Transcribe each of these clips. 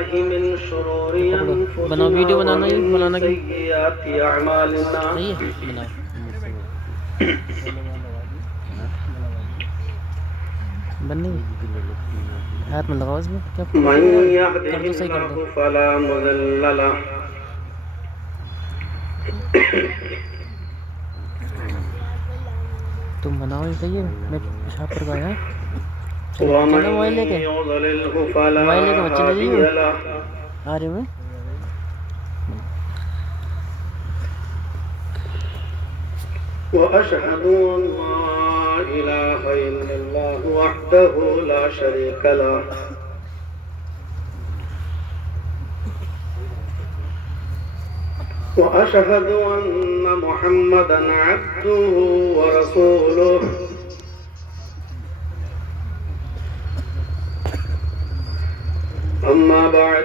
بالله من شرور بناؤ أنفسنا ویڈیو بنانا ہی ومن بنانا کی سيئات أعمالنا صحیح ہے بناؤ بننی ہاتھ میں لگاؤ اس میں کیا من کر يهده دو صحیح کر دو الله فلا مضل له تم بناؤ یہ صحیح ہے میں پیشاب کر کے آیا چلو ومن چلنا موبائل لے کے يضلله فلا موبائل لے کے مت چلے هادي جائیے له آ رہے میں وأشهد أن لا إله إلا الله وحده لا شريك له وأشهد أن محمدا عبده ورسوله أما بعد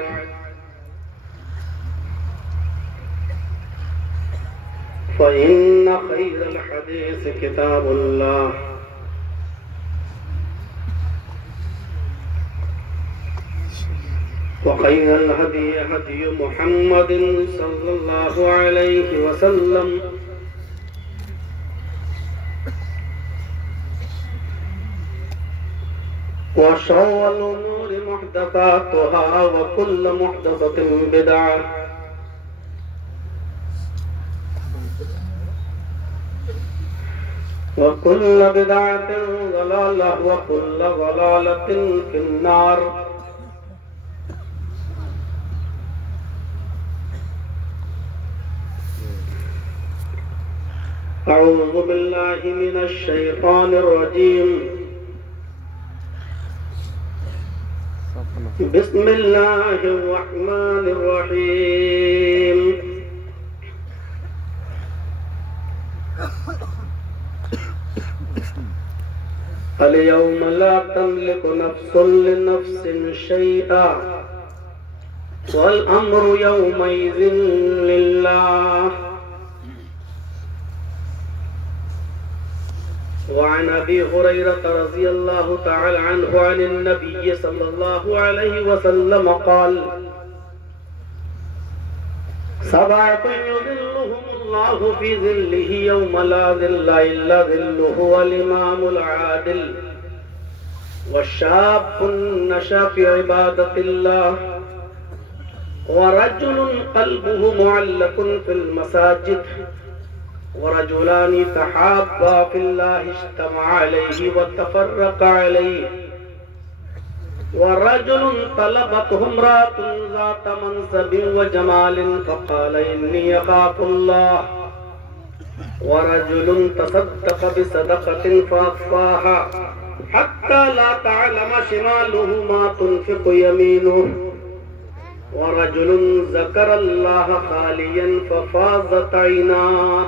فإن خير الحديث كتاب الله وخير الهدي هدي محمد صلى الله عليه وسلم وشر الأمور محدثاتها وكل محدثة بدعة وكل بدعة ضلالة وكل ضلالة في النار أعوذ بالله من الشيطان الرجيم بسم الله الرحمن الرحيم اليوم لا تملك نفس لنفس شيئا والأمر يومئذ لله وعن أبي هريرة رضي الله تعالى عنه عن النبي صلى الله عليه وسلم قال سبعة يظلهم الله في ظله يوم لا ظل إلا ظله والإمام العادل والشاب نشأ في عبادة الله ورجل قلبه معلق في المساجد ورجلان تحابا في الله اجتمع عليه وتفرق عليه ورجل طلبته امرأة ذات منصب وجمال فقال إني أخاف الله ورجل تصدق بصدقة فأخفاها حتى لا تعلم شماله ما تنفق يمينه ورجل ذكر الله خاليا ففاضت عيناه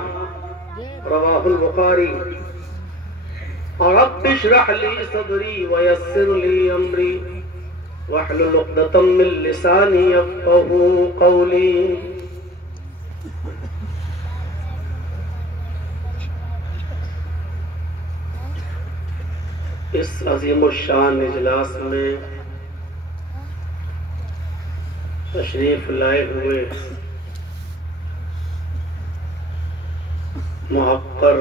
رواه البخاري رب اشرح لي صدري ويسر لي أمري واحلل عقدة من لساني يفقهوا قولي اس عظیم الشان اجلاس میں تشریف لائے ہوئے محقر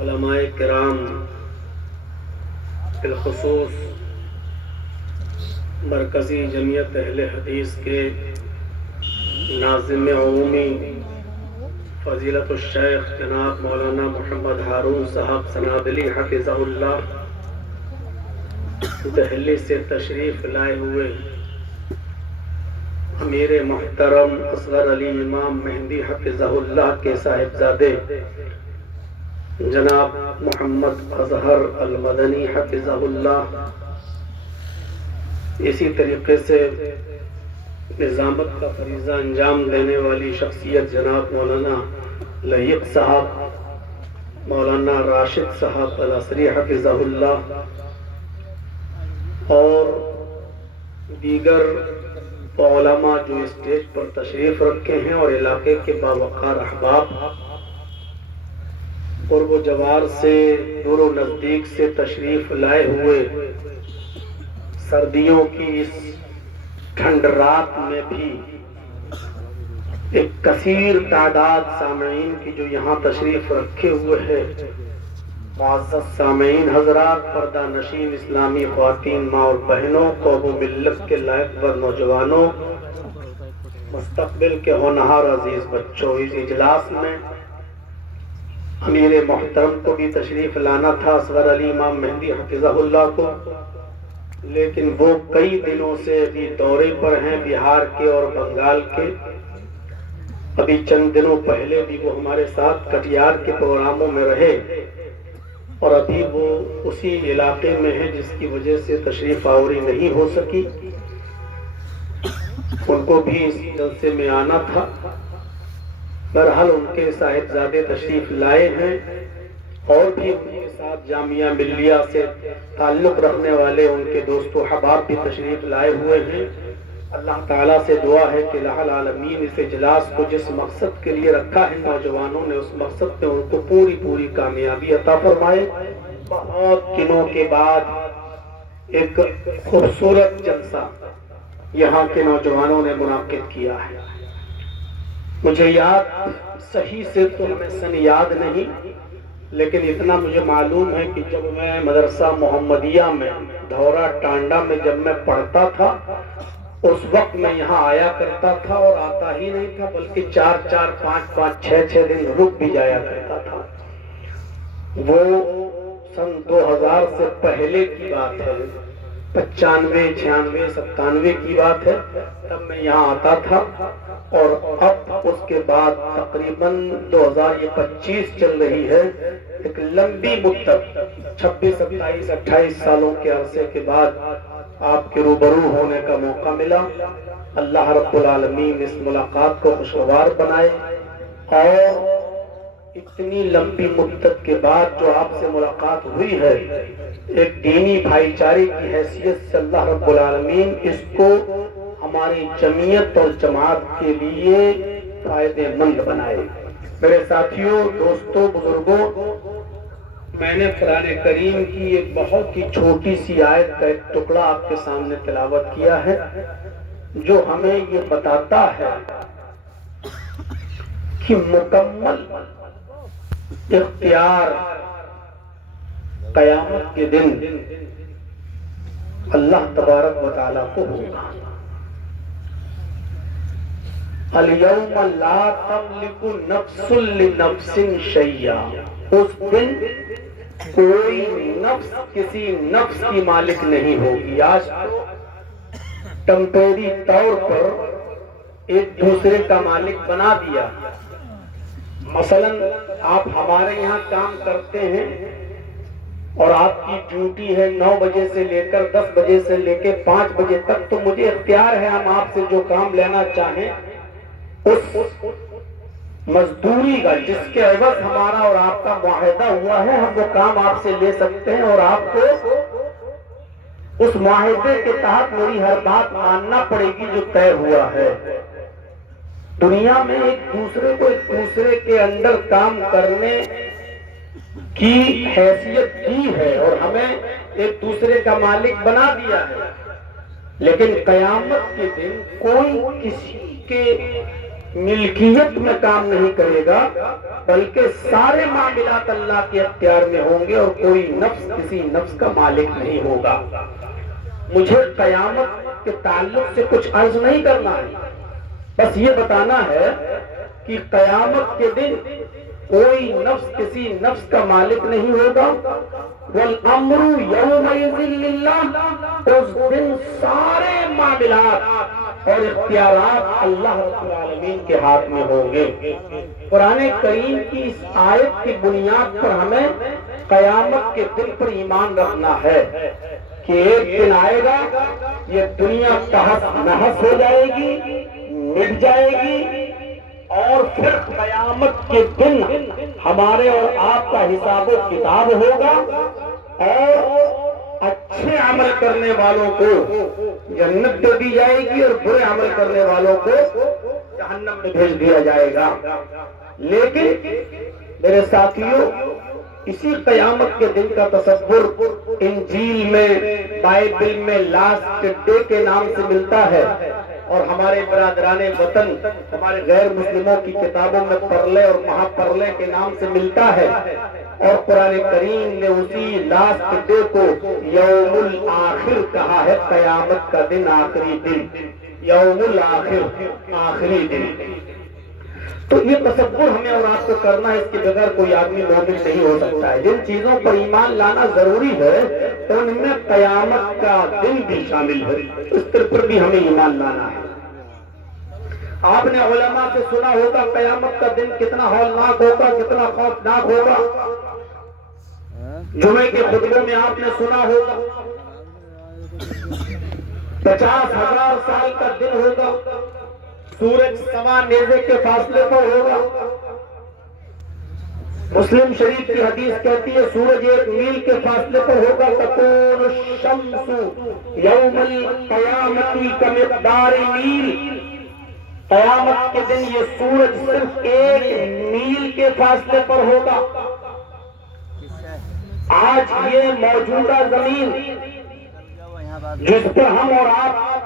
علماء کرام بالخصوص مرکزی جمعیت اہل حدیث کے ناظم عمومی فضیلت الشیخ جناب مولانا محمد ہارون صاحب سنابلی حفظہ اللہ، دہلی سے تشریف لائے ہوئے امیر محترم اصغر علی امام مہندی حفظہ اللہ کے صاحبزادے جناب محمد اظہر المدنی حفظہ اللہ، اسی طریقے سے نظامت کا فریضہ انجام دینے والی شخصیت جناب مولانا لہیق صاحب، مولانا راشد صاحب العصری حفظہ اللہ، اور دیگر علماء جو اسٹیج پر تشریف رکھے ہیں اور علاقے کے باوقار احباب قرب و جوار سے دور و نزدیک سے تشریف لائے ہوئے سردیوں کی اس ٹھنڈ رات میں بھی ایک کثیر تعداد سامعین کی جو یہاں تشریف رکھے ہوئے ہیں، معزز سامعین حضرات، پردہ نشین اسلامی خواتین، ماں اور بہنوں، قوم و ملت کے لائق ور نوجوانوں، مستقبل کے ہونہار عزیز بچوں، اس اجلاس میں امیر محترم کو بھی تشریف لانا تھا، اصغر علی امام مہدی حفظہ اللہ کو، لیکن وہ کئی دنوں سے ابھی دورے پر ہیں بہار کے اور بنگال کے۔ ابھی چند دنوں پہلے بھی وہ ہمارے ساتھ کٹیہار کے پروگراموں میں رہے، اور ابھی وہ اسی علاقے میں ہیں جس کی وجہ سے تشریف آوری نہیں ہو سکی۔ ان کو بھی اس جلسے میں آنا تھا۔ بہرحال ان کے صاحبزادے تشریف لائے ہیں، اور بھی ان کے ساتھ جامعہ ملیہ سے تعلق رکھنے والے ان کے دوست و احباب بھی تشریف لائے ہوئے ہیں۔ اللہ تعالیٰ سے دعا ہے کہ الہ العالمین اس اجلاس کو جس مقصد کے لیے رکھا ہے نوجوانوں نے، اس مقصد پہ ان کو پوری کامیابی عطا فرمائے۔ بہت دنوں کے بعد ایک خوبصورت جلسہ یہاں کے نوجوانوں نے منعقد کیا ہے۔ مجھے یاد صحیح سے تو ہمیں سن یاد نہیں، لیکن اتنا مجھے معلوم ہے کہ جب میں مدرسہ محمدیہ میں دھورا ٹانڈا میں جب میں پڑھتا تھا، اس وقت میں یہاں آیا کرتا تھا، اور آتا ہی نہیں تھا بلکہ 4 5 6 دن رک بھی جایا کرتا تھا۔ وہ سن 2000 سے پہلے کی بات ہے، 95 96 97 کی بات ہے، تب میں یہاں آتا تھا، اور اب اس کے بعد تقریباً 2025 چل رہی ہے، ایک لمبی مدت 26 27 28 سالوں کے عرصے کے بعد آپ کے روبرو ہونے کا موقع ملا۔ اللہ رب العالمین اس ملاقات کو خوشگوار بنائے، اور اتنی لمبی مدت کے بعد جو آپ سے ملاقات ہوئی ہے، ایک دینی بھائی چارے کی حیثیت سے اللہ رب العالمین اس کو ہماری جمعیت اور جماعت کے لیے فائدے مند بنائے۔ میرے ساتھیوں، دوستوں، بزرگوں، میں نے قرآن کریم کی ایک بہت ہی چھوٹی سی آیت کا ایک ٹکڑا آپ کے سامنے تلاوت کیا ہے، جو ہمیں یہ بتاتا ہے کہ مکمل اختیار قیامت کے دن اللہ تبارک و تعالیٰ کو ہوگا۔ اليوم لا تملک نفس لنفس شیئا، اس دن کوئی نفس کسی نفس کی مالک نہیں ہوگی۔ آج تو ٹمپوری طور پر ایک دوسرے کا مالک بنا دیا۔ مثلاً آپ ہمارے یہاں کام کرتے ہیں، اور آپ کی ڈیوٹی ہے 9 بجے سے لے کر 10 بجے سے لے کے 5 بجے تک، تو مجھے اختیار ہے ہم آپ سے جو کام لینا چاہیں اس مزدوری کا جس کے عوض ہمارا اور آپ کا معاہدہ ہوا ہے، ہم وہ کام آپ سے لے سکتے ہیں، اور آپ کو اس معاہدے کے تحت میری ہر بات ماننا پڑے گی جو طے ہوا ہے۔ دنیا میں ایک دوسرے کو ایک دوسرے کے اندر کام کرنے کی حیثیت دی ہے، اور ہمیں ایک دوسرے کا مالک بنا دیا ہے، لیکن قیامت کے دن کوئی کسی کے ملکیت میں کام نہیں کرے گا، بلکہ سارے معاملات اللہ کے اختیار میں ہوں گے، اور کوئی نفس کسی نفس کا مالک نہیں ہوگا۔ مجھے قیامت کے تعلق سے کچھ عرض نہیں کرنا ہے، بس یہ بتانا ہے کہ قیامت کے دن کوئی نفس کسی نفس کا مالک نہیں ہوگا۔ والامر یومئذ للہ، اس دن سارے معاملات اور اختیارات اللہ رب العالمین کے ہاتھ میں ہوں گے۔ قرآن کریم کی اس آیت کی بنیاد پر ہمیں قیامت کے دن پر ایمان رکھنا ہے کہ ایک دن آئے گا، یہ دنیا تحس نحس ہو جائے گی، مٹ جائے گی، اور پھر قیامت کے دن ہمارے اور آپ کا حساب و کتاب ہوگا، اور اچھے عمل کرنے والوں کو جنت دے دی جائے گی، اور برے عمل کرنے والوں کو جہنم میں بھیج دیا جائے گا۔ لیکن میرے ساتھیوں، اسی قیامت کے دن کا تصور انجیل میں، بائبل میں لاسٹ ڈے کے نام سے ملتا ہے، اور ہمارے برادران وطن ہمارے غیر مسلموں کی کتابوں میں پرلے اور مہا پرلے کے نام سے ملتا ہے، اور قرآن کریم نے اسی لاسٹ ڈے کو یوم الآخر کہا ہے، قیامت کا دن، آخری دن، یوم الآخر، آخری دن۔ تو یہ تصور ہمیں اور آپ کو کرنا ہے، اس کے بغیر کوئی آدمی مومن نہیں ہو سکتا ہے۔ جن چیزوں پر ایمان لانا ضروری ہے ان میں قیامت کا دن بھی شامل ہے، اس پر بھی ہمیں ایمان لانا ہے۔ آپ نے علماء سے سنا ہوگا قیامت کا دن کتنا ہولناک ہوگا، کتنا خوفناک ہوگا۔ جمعے کے خطبوں میں آپ نے سنا ہوگا 50,000 سال کا دن ہوگا، سورج سوا نیزے کے فاصلے پر ہوگا۔ مسلم شریف کی حدیث کہتی ہے سورج 1 میل کے فاصلے پر ہوگا، تکون الشمس یوم القیامت کمقدار میل، قیامت کے دن یہ سورج صرف 1 میل کے فاصلے پر ہوگا۔ آج یہ موجودہ زمین جس پر ہم اور آپ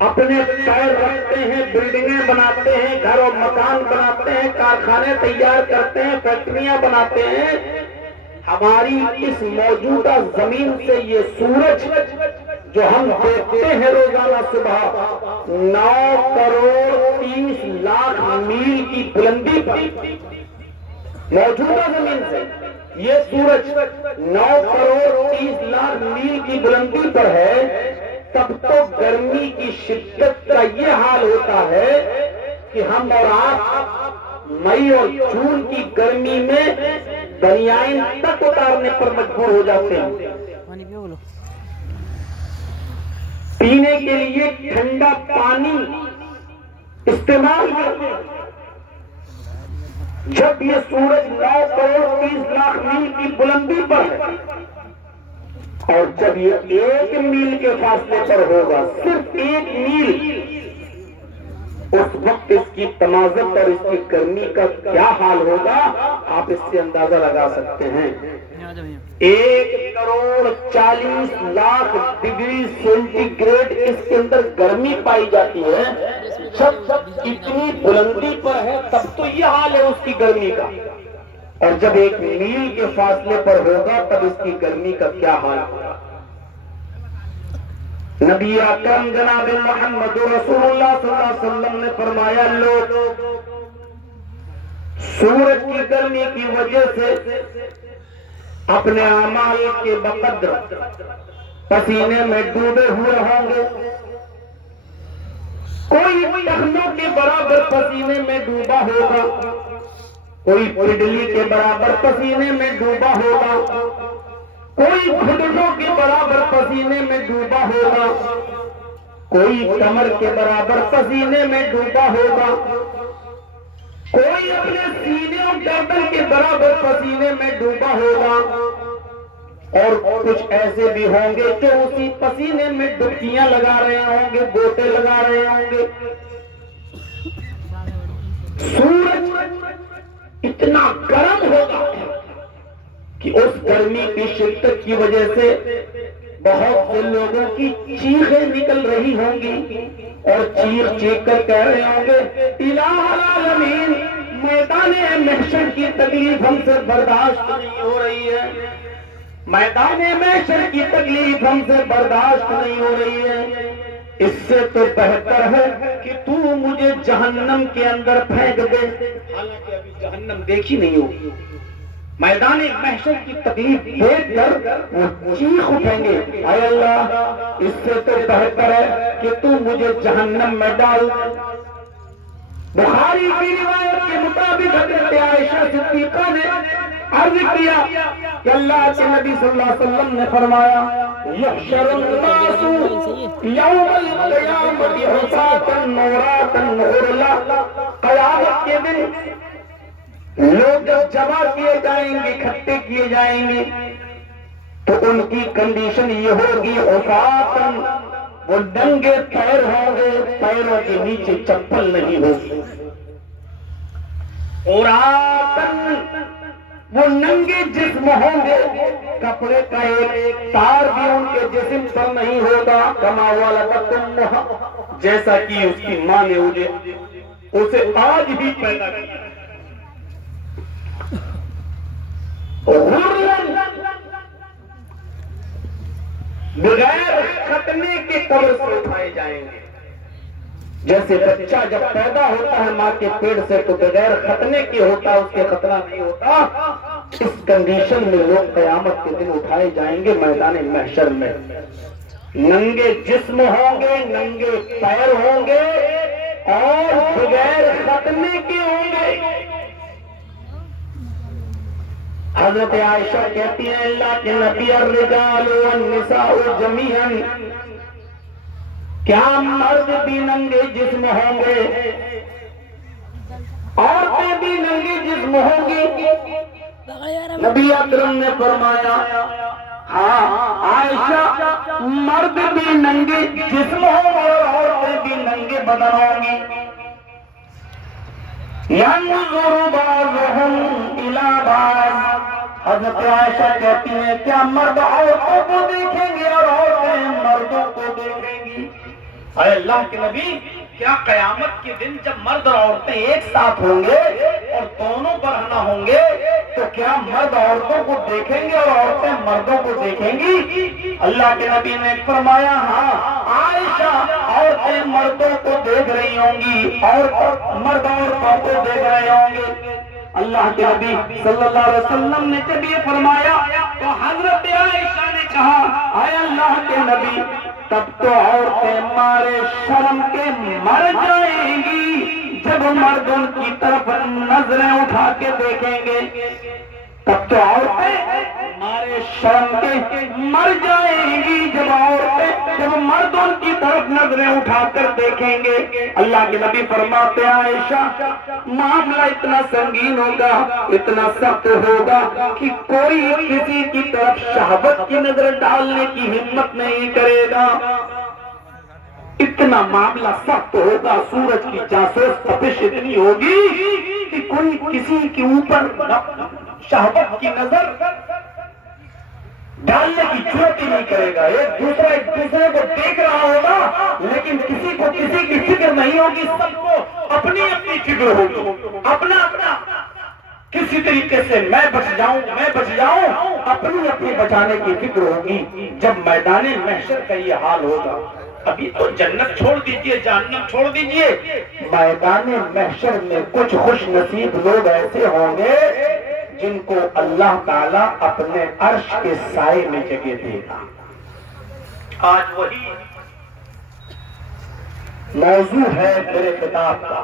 اپنے پیر رکھتے ہیں، بلڈنگیں بناتے ہیں، گھر و مکان بناتے ہیں، کارخانے تیار کرتے ہیں، فیکٹریاں بناتے ہیں، ہماری اس موجودہ زمین سے یہ سورج جو ہم دیکھتے ہیں روزانہ صبح 9 کروڑ 30 لاکھ میل کی بلندی پر، موجودہ زمین سے یہ سورج 9 کروڑ 30 لاکھ میل کی بلندی پر ہے، تب تو گرمی کی شدت کا یہ حال ہوتا ہے کہ ہم اور آپ مئی اور جون کی گرمی میں دریائیں تک اتارنے پر مجبور ہو جاتے ہیں، پینے کے لیے ٹھنڈا پانی استعمال کرتے ہیں۔ جب یہ سورج 9 کروڑ 30 لاکھ میل کی بلندی پر ہے اور جب یہ 1 میل کے فاصلے پر ہوگا، صرف 1 میل، اس وقت اس کی تمازت اور اس کی گرمی کا کیا حال ہوگا آپ اس سے اندازہ لگا سکتے ہیں۔ 1 crore 40 lakh degree centigrade اس کے اندر گرمی پائی جاتی ہے، جب اتنی بلندی پر ہے تب تو یہ حال ہے اس کی گرمی کا، اور جب 1 میل کے فاصلے پر ہوگا تب اس کی گرمی کا کیا حال ہوگا۔ نبی اکرم جناب محمد رسول اللہ صلی اللہ علیہ وسلم نے فرمایا، لوگ سورج کی گرمی کی وجہ سے اپنے اعمال کے بقدر پسینے میں ڈوبے ہوئے ہوں گے، کوئی ٹخنوں کے برابر پسینے میں ڈوبا ہوگا، کوئی پڈلی کے برابر پسینے میں ڈوبا ہوگا، کوئی گھٹنوں کے برابر پسینے میں ڈوبا ہوگا، کوئی کمر کے برابر پسینے میں ڈوبا ہوگا، کوئی اپنے سینے اور گردن کے برابر پسینے میں ڈوبا ہوگا، اور کچھ ایسے بھی ہوں گے جو اسی پسینے میں ڈبکیاں لگا رہے ہوں گے، گوتے لگا رہے ہوں گے۔ سورج اتنا گرم ہوگا کہ اس گرمی کی شدت کی وجہ سے بہت سے لوگوں کی چیخیں نکل رہی ہوں گی اور چیخ چیخ کر کہہ رہے ہوں گے، الہ العالمین، میدان محشر کی تکلیف ہم سے برداشت نہیں ہو رہی ہے، میدان محشر کی تکلیف ہم سے برداشت نہیں ہو رہی ہے، اس سے تو بہتر ہے کہ تو مجھے جہنم کے اندر پھینک دے۔ حالانکہ ابھی جہنم دیکھی نہیں ہوگی، میدان محشر کی تکلیف دیکھ کر وہ چیخ اٹھیں گے، اے اللہ، اس سے تو بہتر ہے کہ تو مجھے جہنم میں ڈال۔ بخاری کی روایت کے مطابق حضرت عائشہ صدیقہ نے عرض کیا کہ اللہ کے نبی صلی اللہ علیہ وسلم نے فرمایا، یحشر الناس یوم القیامت حفاۃ عراۃ غرلا، قیامت کے دن لوگ جب جمع کیے جائیں گے، اکٹھے کیے جائیں گے، تو ان کی کنڈیشن یہ ہوگی، حفاۃ، وہ ننگے پیر ہوں گے، پیروں کے نیچے چپل نہیں ہوگی، عراۃ، وہ ننگے جسم ہوں گے، کپڑے کا ایک تار بھی ان کے جسم پر نہیں ہوگا، کما ولدت امہا، جیسا کہ اس کی ماں نے اسے آج ہی پیدا کیا۔ بغیر ختنے کے قبر سے اٹھائے جائیں گے۔ جیسے بچہ جب پیدا ہوتا ہے ماں کے پیٹ سے تو بغیر ختنے کے ہوتا، اس کے ختنہ نہیں ہوتا، اس کنڈیشن میں لوگ قیامت کے دن اٹھائے جائیں گے میدان محشر میں۔ ننگے جسم ہوں گے، ننگے پیر ہوں گے اور بغیر ختنے کے ہوں گے۔ حضرت عائشہ کہتی ہیں اللہ کے نبی الرجال والنساء جمیعا، کیا مرد بھی ننگے جسم ہوں گے، عورتیں بھی ننگے جسم ہوں گی؟ نبی اکرم نے فرمایا ہاں عائشہ، مرد بھی ننگے جسم ہوں گے اور عورتیں بھی ننگے بدن ہوں گی۔ ينظر بعضهم الى بعض، حضرت عائشہ کہتی ہیں کیا مرد عورتوں کو دیکھیں گے اور عورتیں مردوں کو دیکھیں گی؟ اے اللہ کے نبی، کیا قیامت کے دن جب مرد اور عورتیں ایک ساتھ ہوں گے اور دونوں برہنہ ہوں گے تو کیا مرد عورتوں کو دیکھیں گے اور عورتیں مردوں کو دیکھیں گی؟ اللہ کے نبی نے فرمایا ہاں عائشہ، عورتیں مردوں کو دیکھ رہی ہوں گی اور مرد عورتوں کو دیکھ رہے ہوں گے۔ اللہ کے نبی صلی اللہ علیہ وسلم نے جب یہ فرمایا تو حضرت عائشہ نے کہا اے اللہ کے نبی، تب تو عورتیں مارے شرم کے مر جائیں گی جب مرد ان کی طرف نظریں اٹھا کے دیکھیں گے۔ تب تو عورتیں مارے شرم کے مر جائیں گی جب مرد ان کی طرف نظریں اٹھا کر دیکھیں گے۔ اللہ کے نبی فرماتے ہیں عائشہ، معاملہ اتنا سنگین ہوگا، اتنا سخت ہوگا کہ کوئی کسی کی طرف شہوت کی نظر ڈالنے کی ہمت نہیں کرے گا۔ اتنا معاملہ سخت ہوگا، سورج کی جاسوس تپش اتنی ہوگی کہ کوئی کسی کے اوپر شہوت کی نظر ڈالنے کی جرات ہی نہیں کرے گا۔ ایک دوسرے کو دیکھ رہا ہوگا لیکن کسی کو کسی کی فکر نہیں ہوگی، سب کو اپنی اپنی فکر ہوگی، اپنا کسی طریقے سے میں بچ جاؤں، اپنی بچانے کی فکر ہوگی۔ جب میدان محشر کا یہ حال ہوگا، ابھی تو جنت چھوڑ دیجئے، جہنم چھوڑ دیجئے، میدان محشر میں کچھ خوش نصیب لوگ ایسے ہوں گے جن کو اللہ تعالیٰ اپنے عرش کے سائے میں جگہ دے گا۔ آج وہی موضوع ہے میرے خطاب کا۔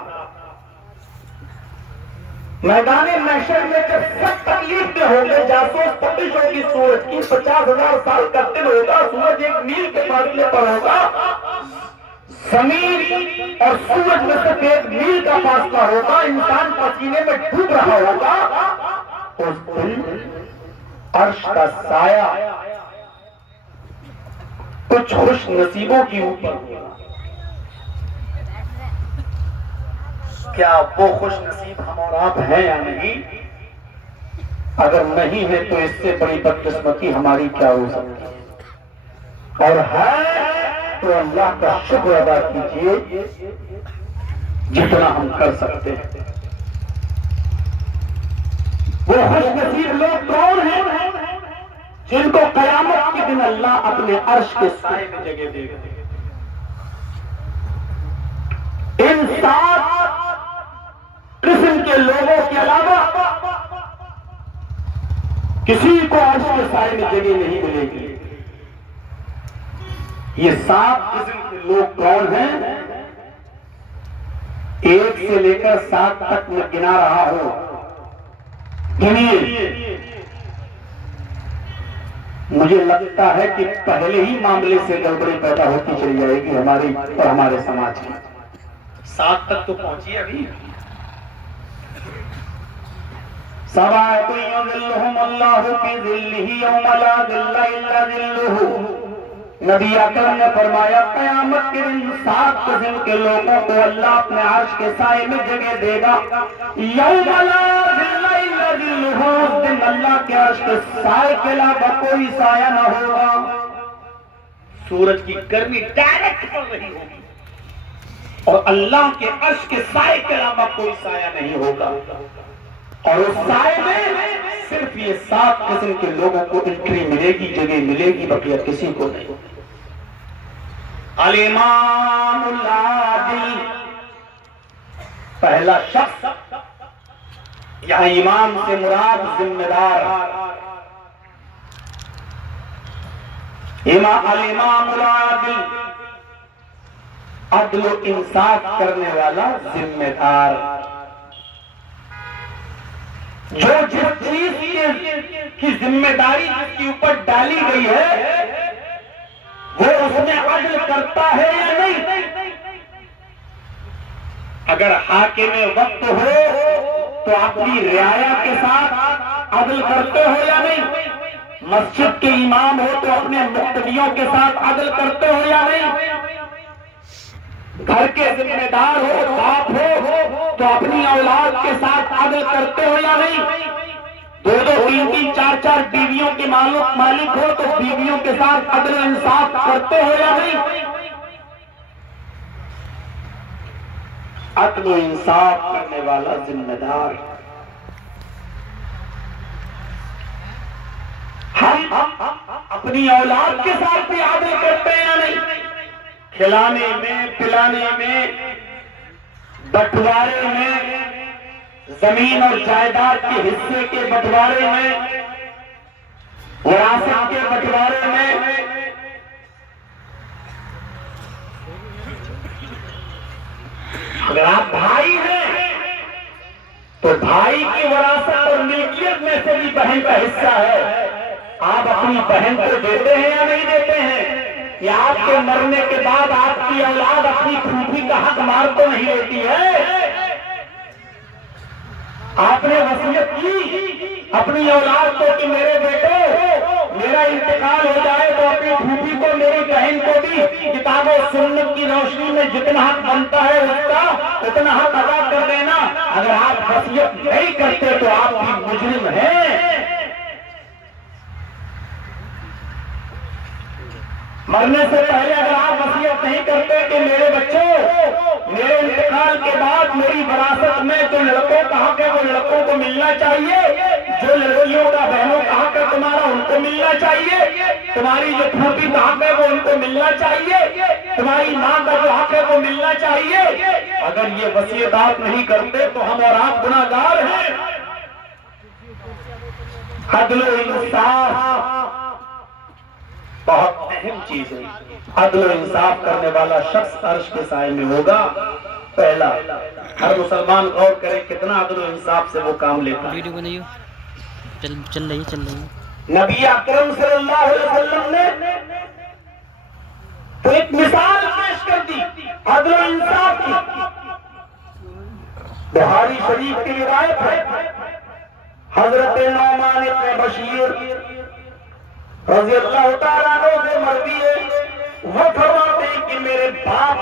میدان محشر میں جب سب تکلیف میں ہوں گے، جاسوس تپش ہوگی، سورج کی 50,000 سال کا دن ہوگا، سورج 1 میل کے فاصلے پر ہوگا، زمین اور سورج میں صرف 1 میل کا فاصلہ ہوگا، انسان پسینے میں ڈوب رہا ہوگا، اس دن عرش کا سایہ کچھ خوش نصیبوں کی اوپر ہوگا۔ کیا وہ خوش نصیب ہم اور آپ ہیں یا نہیں؟ اگر نہیں ہے تو اس سے بڑی بدقسمتی ہماری کیا ہو سکتی ہے، اور ہے تو اللہ کا شکر ادا کیجئے جتنا ہم کر سکتے ہیں۔ وہ خوش نصیب لوگ کون ہیں جن کو قیامت کے دن اللہ اپنے عرش کے سائے میں جگہ دے گا؟ ان 7 قسم کے لوگوں کے علاوہ کسی کو عرش کے سائے میں جگہ نہیں ملے گی۔ یہ 7 قسم کے لوگ کون ہیں؟ 1 سے لے کر 7 تک میں گنا رہا ہوں، گنیے۔ مجھے لگتا ہے کہ پہلے ہی معاملے سے گڑبڑی پیدا ہوتی چلی جائے گی ہماری اور ہمارے سماج کی۔ 7 تک تو پہنچیے ابھی۔ سبعۃ یظلھم اللہ فی ظلہ یوم لا ظل الا ظلہ۔ نبی اکرم نے فرمایا قیامت کے دن 7 قسم کے لوگوں کو اللہ اپنے عرش کے سائے میں جگہ دے گا۔ یوم لا ظل الا ظلہ، اس دن اللہ کے عرش کے سائے کے علاوہ کوئی سایہ نہ ہوگا. سورج کی گرمی ڈائریکٹ پڑ رہی ہوگی اور اللہ کے عرش کے سائے کے علاوہ کوئی سایہ نہیں ہوگا. اور اس سائے میں صرف یہ 7 قسم کے لوگوں کو انٹری ملے گی، جگہ ملے گی، بقیہ کسی کو نہیں. الامام العادل، پہلا شخص، یہاں امام سے مراد ذمہ دار. الامام العادل، عدل و انصاف کرنے والا، ذمہ دار، جو جس چیز کی ذمہ داری جس کے اوپر ڈالی گئی ہے وہ اس میں عدل کرتا ہے یا نہیں. اگر حاکم وقت ہو تو اپنی رعایا کے ساتھ عدل کرتے ہو یا نہیں؟ مسجد کے امام ہو تو اپنے مقتدیوں کے ساتھ عدل کرتے ہو یا نہیں؟ گھر کے ذمہ دار ہو، باپ ہو تو اپنی اولاد کے ساتھ عدل کرتے ہو یا نہیں؟ 2-2 3-3 4-4 بیویوں کے مالک ہو تو بیویوں کے ساتھ عدل و انصاف کرتے ہو یا نہیں؟ عدل و انصاف کرنے والا ذمہ دار. ہم اپنی اولاد کے ساتھ بھی عدل کرتے ہیں یا نہیں؟ کھلانے میں، پلانے میں، بٹوارے میں، زمین اور جائیداد کے حصے کے بٹوارے میں، وراثت کے بٹوارے میں. اگر آپ بھائی ہیں تو بھائی کی وراثت اور ملکیت میں سے بھی بہن کا حصہ ہے. آپ اپنی بہن کو دیتے ہیں یا نہیں دیتے ہیں؟ یا آپ کے مرنے کے بعد آپ کی اولاد اپنی پھوپھی کا حق مار تو نہیں لیتی ہے؟ آپ نے وصیت کی اپنی اولاد کو کہ میرے بیٹے میرا انتقال ہو جائے تو اپنی پھوپھی کو، میری بہن کو بھی کتاب و سنت کی روشنی میں جتنا حق بنتا ہے اس کا اتنا حق ادا کر دینا. اگر آپ وصیت نہیں کرتے تو آپ بھی مجرم ہیں. مرنے سے پہلے اگر آپ وصیت نہیں کرتے کہ میرے بچوں میرے انتقال کے بعد میری وراثت میں جو لڑکوں کا حق ہے وہ لڑکوں کو ملنا چاہیے، جو لڑکیوں کا بہنوں کا حق ہے تمہارا ان کو ملنا چاہیے، تمہاری جو پھوپھی کا حق ہے وہ ان کو ملنا چاہیے، تمہاری ماں کا جو حق ہے وہ ملنا چاہیے. اگر یہ وصیت آپ نہیں کرتے تو ہم اور آپ گناہ گار ہیں. عدل و انصاف بہت اہم چیز ہے. عدل و انصاف کرنے والا شخص عرش کے سائے میں ہوگا. پہلا، ہر مسلمان غور کرے کتنا عدل و انصاف سے وہ کام لیتا ہے. ویڈیو بنائیے، چل رہی. نبی اکرم صلی اللہ علیہ وسلم نے تو ایک مثال پیش کر دی عدل و انصاف کی. بخاری شریف کی روایت ہے، حضرت نعمان ابن بشیر رضی اللہ تعالیٰ عنہ سے مروی ہے، وہ فرماتے ہیں کہ میرے باپ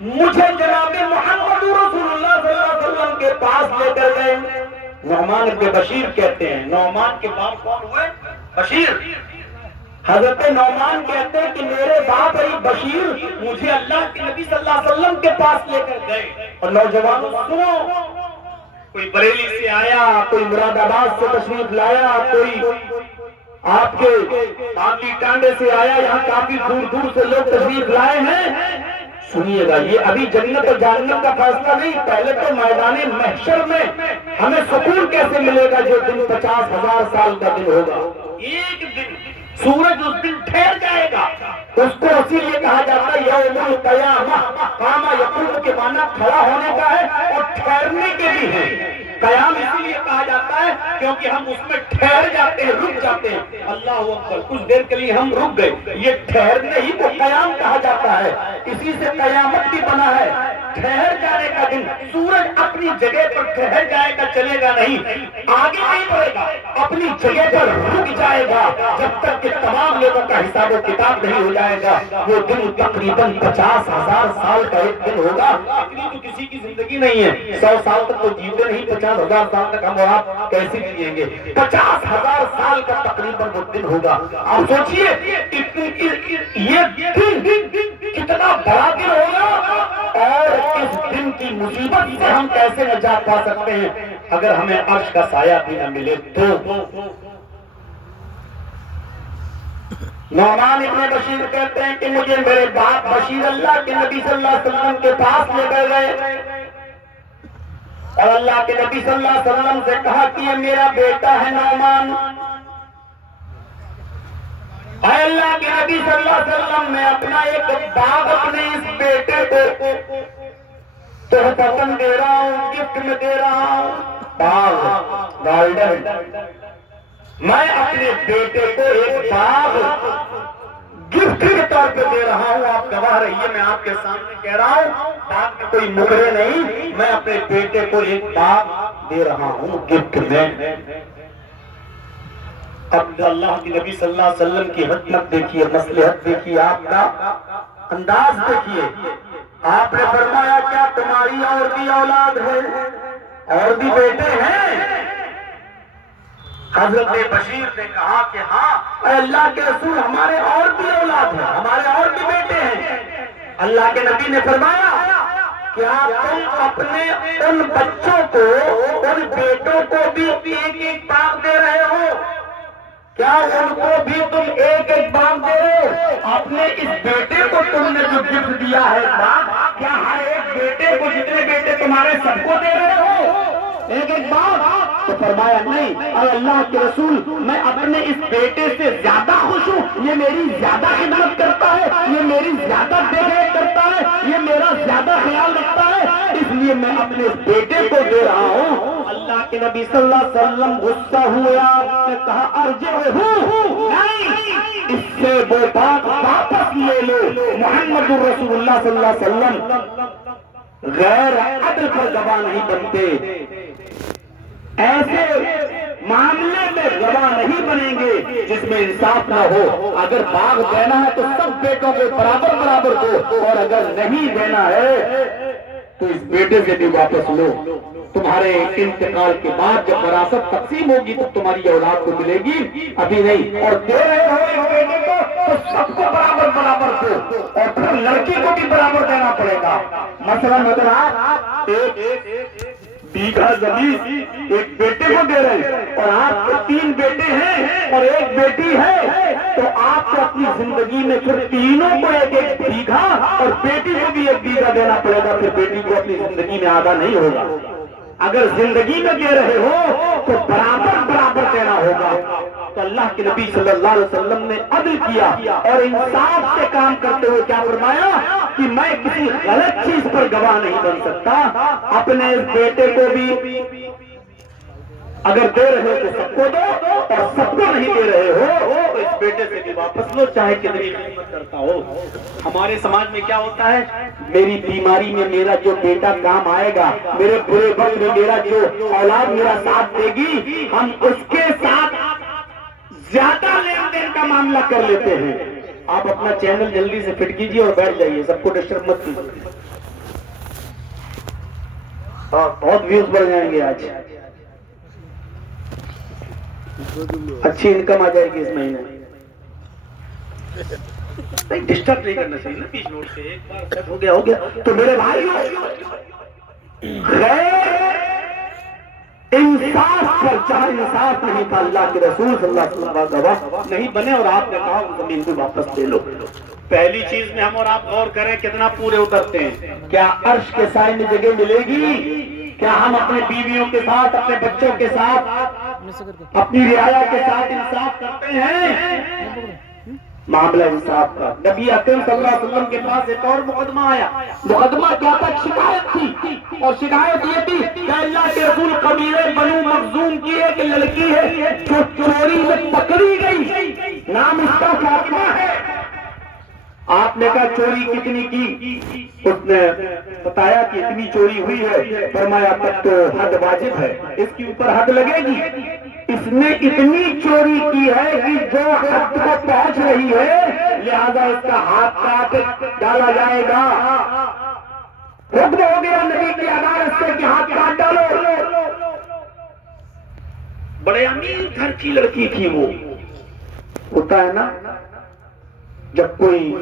مجھے جناب محمد رسول اللہ صلی اللہ علیہ وسلم کے پاس لے کر گئے. نعمان ابن بشیر کہتے ہیں، نعمان کے باپ کون ہوئے؟ بشیر. حضرت نعمان کہتے ہیں کہ میرے باپ بشیر مجھے اللہ کے نبی صلی اللہ علیہ وسلم کے پاس لے کر گئے. اور نوجوانوں سنو، کوئی بریلی سے آیا، کوئی مراد آباد سے تشریف لایا، کوئی آپ کے پاکی ٹانڈے سے آیا، یہاں کافی دور دور سے لوگ تشریف لائے ہیں. سنیے گا، یہ ابھی جنت اور جہنم کا فیصلہ نہیں، پہلے تو میدان محشر میں ہمیں سکون کیسے ملے گا جو دن 50,000 سال کا دن ہوگا. ایک دن سورج اس دن ٹھہر جائے گا، اس کو اسی لیے کہا جاتا ہے یوم القیامہ. قام یقوم کے معنی کھڑا ہونے کا ہے اور ٹھہرنے کے بھی ہیں. قیام اسی لیے کہا جاتا ہے کیونکہ ہم اس میں ٹھہر جاتے ہیں، رک جاتے ہیں. اللہ اکبر، کچھ دیر کے لیے ہم رک گئے، یہ ٹھہرنے ہی کو قیام کہا جاتا ہوتا ہے، اسی سے قیامت بھی بنا ہے، ٹھہر جانے کا دن۔ سورج اپنی جگہ پر ٹھہر جائے گا، چلے گا نہیں، آگے نہیں بڑھے گا، اپنی جگہ پر رک جائے گا جب تک کہ تمام لوگوں کا حساب و کتاب نہیں ہو جائے گا۔ وہ دن تقریباً 50,000 سال کا ایک دن ہوگا۔ اتنی تو کسی کی زندگی نہیں ہے، 100 سال تک تو جیتے نہیں، 50,000 سال تک ہم اور آپ کیسے جیئیں گے؟ 50,000 سال کا تقریباً وہ دن ہوگا۔ آپ سوچئے یہ دن کتنا بڑا دن ہوگا، اور اس دن کی مصیبت سے ہم کیسے نجات پا سکتے ہیں اگر ہمیں عرش کا سایہ بھی نہ ملے تو۔ نعمان ابن بشیر کہتے ہیں کہ مجھے میرے باپ بشیر اللہ کے نبی صلی اللہ علیہ وسلم کے پاس لے کر گئے، اور اللہ کے نبی صلی اللہ علیہ وسلم سے کہا کہ یہ میرا بیٹا ہے نعمان۔ اے اللہ کے نبی صلی اللہ علیہ وسلم، میں اپنا ایک باغ اپنے اس بیٹے کو تحفۃً دے رہا ہوں، گفٹ میں دے رہا ہوں، باغ، گارڈن، میں اپنے بیٹے کو ایک باغ گفٹ کے طور پہ دے رہا ہوں۔ آپ گواہ رہیے، میں آپ کے سامنے کہہ رہا ہوں، باغ میں کوئی مکرے نہیں، میں اپنے بیٹے کو ایک باغ دے رہا ہوں گفٹ میں۔ اب اللہ کے نبی صلی اللہ علیہ وسلم کی حکمت دیکھیے، مصلحت دیکھیے، آپ کا انداز دیکھیے۔ آپ نے فرمایا کیا تمہاری اور بھی اولاد ہے، اور بھی بیٹے ہیں؟ حضرت بشیر نے کہا کہ ہاں اے اللہ کے رسول، ہمارے اور بھی اولاد ہیں، ہمارے اور بھی بیٹے ہیں۔ اللہ کے نبی نے فرمایا کیا تم اپنے ان بچوں کو، ان بیٹوں کو بھی ایک ایک باغ دے رہے ہو؟ کیا ان کو بھی تم ایک ایک باغ دے رہے ہو؟ اپنے اس بیٹے کو تم نے جو گفٹ دیا ہے باغ، کیا ہر ایک بیٹے کو، جتنے بیٹے تمہارے سب کو دے رہے ہو ایک ایک باغ؟ تو فرمایا نہیں اے اللہ کے رسول، میں اپنے اس بیٹے سے زیادہ خوش ہوں، یہ میری زیادہ خدمت کرتا ہے، یہ میری زیادہ دیکھ ریکھ کرتا ہے، یہ میرا زیادہ خیال رکھتا ہے، اس لیے میں اپنے اس بیٹے کو دے رہا ہوں۔ اللہ کے نبی صلی اللہ علیہ وسلم غصہ ہوئے، آپ نے کہا ارجعہ، نہیں، اس سے وہ بات واپس لے لو۔ محمد الرسول اللہ صلی اللہ علیہ وسلم غیر عدل پر گواہ نہیں بنتے، ایسے معاملے میں گواہ نہیں بنیں گے جس میں انصاف نہ ہو۔ اگر باغ دینا ہے تو سب بیٹوں کو برابر برابر دو، اور اگر نہیں دینا ہے تو اس بیٹے سے بھی واپس لو۔ تمہارے انتقال کے بعد جب وراثت تقسیم ہوگی تو تمہاری اولاد کو ملے گی، ابھی نہیں۔ اور دے رہے ہو اس بیٹے کو تو سب کو برابر برابر دو، اور پھر لڑکی کو بھی برابر دینا پڑے گا۔ مثلاً اگر آپ ایک بیگھہ زمین ایک بیٹے کو دے رہے ہیں، اور آپ کے 3 بیٹے ہیں اور ایک بیٹی ہے، تو آپ کو اپنی زندگی میں پھر تینوں کو ایک ایک بیگھہ اور بیٹی کو بھی ایک بیگھہ دینا پڑے گا، پھر بیٹی کو اپنی زندگی میں آدھا نہیں ہوگا۔ اگر زندگی میں دے رہے ہو تو برابر برابر دینا ہوگا۔ تو اللہ کے نبی صلی اللہ علیہ وسلم نے عدل کیا اور انصاف سے کام کرتے ہوئے کیا فرمایا کہ میں کسی غلط چیز پر گواہ نہیں بن سکتا۔ اپنے اس بیٹے کو بھی اگر دے رہے ہو تو سب کو دو، اور سب کو نہیں دے رہے ہو تو اس بیٹے سے بھی واپس لو، چاہے کتنی خدمت کرتا ہو۔ ہمارے سماج میں کیا ہوتا ہے، میری بیماری میں میرا جو بیٹا کام آئے گا، میرے برے وقت میں میرا جو اولاد میرا ساتھ دے گی، ہم اس کے ساتھ زیادہ لین دین کا معاملہ کر لیتے ہیں۔ آپ اپنا چینل جلدی سے فٹ کیجئے اور بیٹھ جائیے، سب کو ڈسٹرب مت کیجیے۔ بہت ویوز بڑھ جائیں گے آج، اچھی انکم آ جائے گی اس مہینے۔ نہیں ڈسٹرب نہیں کرنا چاہیے نا بیچ نوٹ سے، ایک بار سیٹ ہو گیا تو میرے بھائی غیر انصاف پر جہاں انصاف نہیں تھا، اللہ کے رسول صلی اللہ علیہ وسلم گواہ نہیں بنے، اور آپ نے کہا زمین کو واپس لے لو۔ پہلی چیز میں ہم اور آپ غور کریں کتنا پورے اترتے ہیں، کیا عرش کے سائے میں جگہ ملے گی؟ کیا ہم اپنے بیویوں کے ساتھ، اپنے بچوں کے ساتھ، اپنی رعایا کے ساتھ انصاف کرتے ہیں؟ معاملہ انصاف کا۔ نبی اکرم صلی اللہ علیہ وسلم کے پاس ایک اور مقدمہ آیا، مقدمہ کیا تھا؟ شکایت تھی، اور شکایت یہ تھی کہ اللہ کے رسول قبیلے بنو مخزوم کی ایک لڑکی ہے جو چوری میں پکڑی گئی، نام اس کا فاطمہ ہے، آپ نے کہا چوری کتنی کی؟ اس نے بتایا کہ اتنی چوری ہوئی ہے. فرمایا تب تو حد واجب ہے، اس کے اوپر حد لگے گی. اس نے اتنی چوری کی ہے کہ جو حد کو پہنچ رہی ہے لہذا اس کا ہاتھ کاٹ ڈالا جائے گا. حکم ہو گیا نبی کی عدالت سے کہ ہاتھ کاٹ ڈالو. بڑے امیر گھر کی لڑکی تھی وہ. ہوتا ہے نا جب کوئی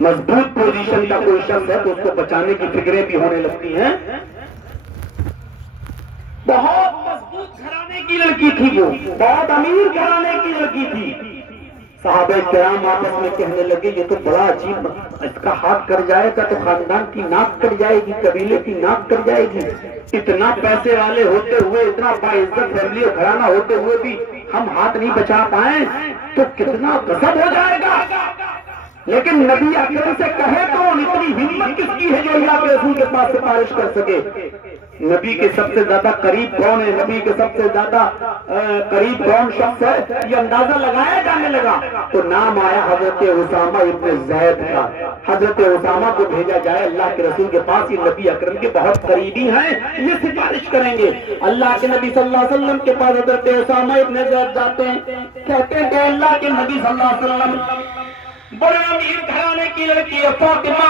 مضبوط پوزیشن کا کوئی شخص ہے تو اس کو بچانے کی فکریں بھی ہونے لگتی ہیں. بہت مضبوط گھرانے کی لڑکی تھی وہ، بہت امیر گھرانے کی لڑکی تھی. صحابہ کرام آپس میں کہنے لگے یہ تو بڑا عجیب، اس کا ہاتھ کٹ جائے گا تو خاندان کی ناک کٹ جائے گی، قبیلے کی ناک کٹ جائے گی. اتنا پیسے والے ہوتے ہوئے، اتنا باعزت فیملی اور گھرانہ ہوتے ہوئے بھی ہم ہاتھ نہیں بچا پائیں تو کتنا غضب ہو جائے گا. لیکن نبی اکرم سے کہے کون؟ اتنی ہمت کس کی ہے جو اللہ کے رسول کے پاس سفارش کر سکے؟ نبی کے سب سے زیادہ قریب کون ہے؟ نبی کے سب سے زیادہ قریب کون شخص ہے؟ یہ اندازہ لگایا جانے لگا تو نام آیا حضرت اسامہ ابن زید کا. حضرت اسامہ کو بھیجا جائے اللہ کے رسول کے پاس، یہ نبی اکرم کے بہت قریبی ہیں، یہ سفارش کریں گے. اللہ کے نبی صلی اللہ علیہ وسلم کے پاس حضرت اسامہ ابن زید جاتے ہیں، کہتے ہیں کہ اللہ کے نبی صلی اللہ علیہ وسلم بڑے امیر گھرانے کی لڑکی ہے فاطمہ،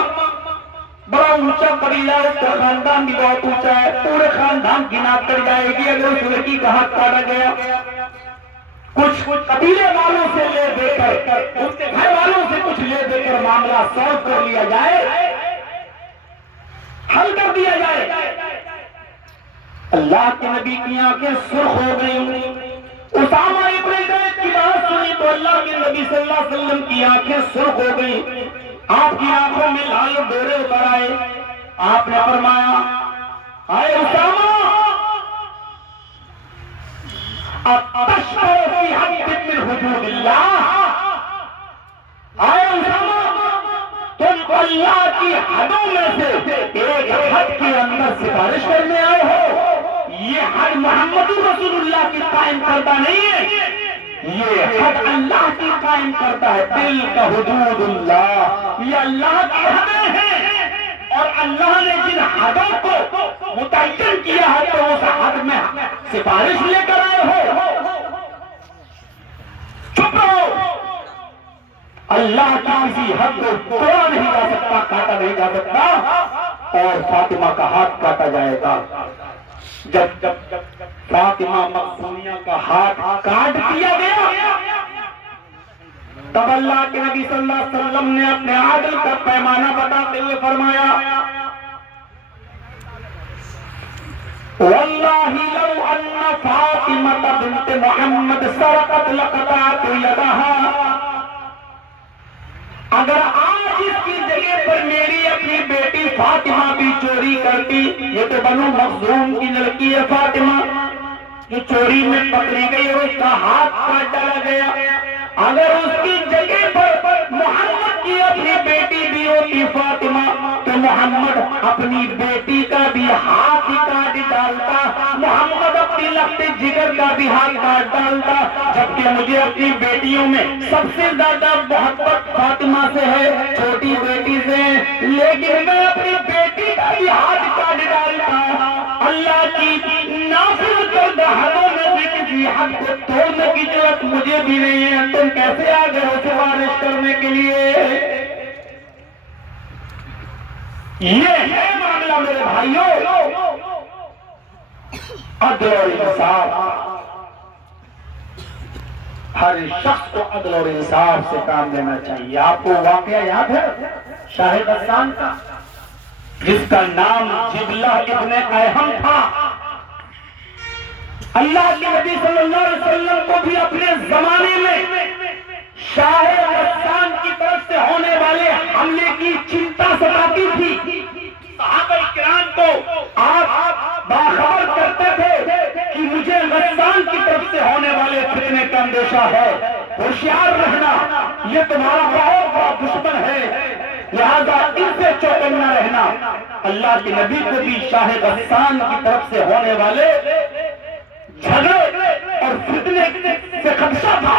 بڑا اونچا قبیلہ ہے، اس کا خاندان بھی بہت اونچا ہے، پورے خاندان کی ناک کٹ جائے گی اگر اس لڑکی کا ہاتھ کاٹا گیا. کچھ قبیلے والوں سے لے دے کر، اس کے گھر والوں سے کچھ لے دے کر معاملہ سالو کر لیا جائے، حل کر دیا جائے. اللہ کے نبی کی آنکھیں سرخ ہو گئی. اسامہ ابن زید کی بات سنی تو اللہ کے نبی صلی اللہ علیہ وسلم کی آنکھیں سرخ ہو گئی. آپ کی آنکھوں میں لال ڈورے اتر آئے. آپ نے فرمایا اے اسامہ اتشتر فی حد من حدود اللہ، اے اسامہ تم اللہ کی حدوں میں سے ایک حد کے اندر سفارش کرنے آئے ہو. یہ حد محمد رسول اللہ کی قائم کردہ نہیں ہے، یہ حد اللہ کی قائم کرتا ہے. دل کا حدود اللہ، یہ اللہ کی حدیں ہیں اور اللہ نے جن حدوں کو متعین کیا ہے تو اس حد میں سفارش لے کر آئے ہو. چپ رہو. اللہ کی کسی حد کو توڑا نہیں جا سکتا، کاٹا نہیں جا سکتا اور فاطمہ کا ہاتھ کاٹا جائے گا. جب فاطمہ مخزومیہ کا ہاتھ کاٹ دیا گیا تب اللہ کے نبی صلی اللہ علیہ وسلم نے اپنے عادل کا پیمانہ بتاتے ہوئے فرمایا واللہ لو ان فاطمہ بنت محمد سرقت لقطعت یدہا، اگر آج اس کی جگہ پر میری اپنی بیٹی فاطمہ بھی چوری کرتی، یہ تو بنو مخزوم کی لڑکی ہے فاطمہ، جو چوری میں پکڑی گئی اور اس کا ہاتھ کاٹ ڈالا گیا، اگر اس کی جگہ پر محمد کی اپنی بیٹی بھی ہوتی فاطمہ تو محمد اپنی بیٹی کا بھی ہاتھ ہی کاٹ ڈالتا، محمد اپنی لخت جگر کا بھی ہاتھ کاٹ ڈالتا. جبکہ مجھے اپنی بیٹیوں میں سب سے زیادہ محبت فاطمہ سے ہے، چھوٹی بیٹی سے، لیکن میں اپنی بیٹی کا بھی ہاتھ کاٹ ڈالتا. اللہ کی نافذ کردہ حدوں میں سے کسی حد کو توڑنے کی ضرورت مجھے بھی نہیں ہے، تم کیسے آ گئے ہو سفارش کرنے کے لیے؟ یہ ہے معاملہ میرے بھائیوں، عدل اور انصاف. ہر شخص کو عدل اور انصاف سے کام لینا چاہیے. آپ کو واقعہ یاد ہے شاہ غسان کا، جس کا نام جبلہ ابن ایہم تھا؟ اللہ کے نبی صلی اللہ علیہ وسلم کو بھی اپنے زمانے میں شاہ غسان کی طرف سے ہونے والے حملے کی چنتا ستاتی تھی. صحابہ کرام کو آپ باخبر کرتے تھے کہ مجھے غسان کی طرف سے ہونے والے فتنے کا اندیشہ ہے، ہوشیار رہنا، یہ تمہارا بہت بڑا دشمن ہے، لہذا ان سے چوکنا رہنا. اللہ کے نبی کو بھی شاہ غسان کی طرف سے ہونے والے جھگڑے اور فتنے سے خدشہ تھا.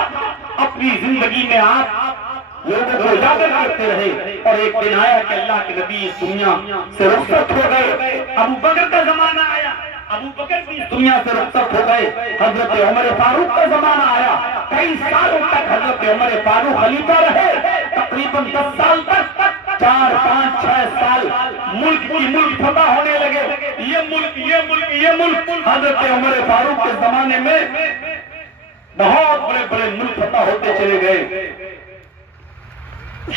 اپنی زندگی میں آپ لوگوں کو اجاگر کرتے رہے، اور ایک دن آیا کہ اللہ کے نبی اس دنیا سے رخصت ہو گئے۔ ابو بکر کا زمانہ آیا، ابو بکر بھی اس دنیا سے رخصت ہو گئے۔ حضرت عمر فاروق کا زمانہ آیا، کئی سالوں تک حضرت عمر فاروق خلیفہ رہے، تقریباً 10 سال تک، 4 5 6 سال ملک کی ملک فتح ہونے لگے، یہ ملک یہ ملک یہ ملک۔ حضرت عمر فاروق کے زمانے میں بہت بڑے بڑے ملک فتح ہوتے چلے گئے۔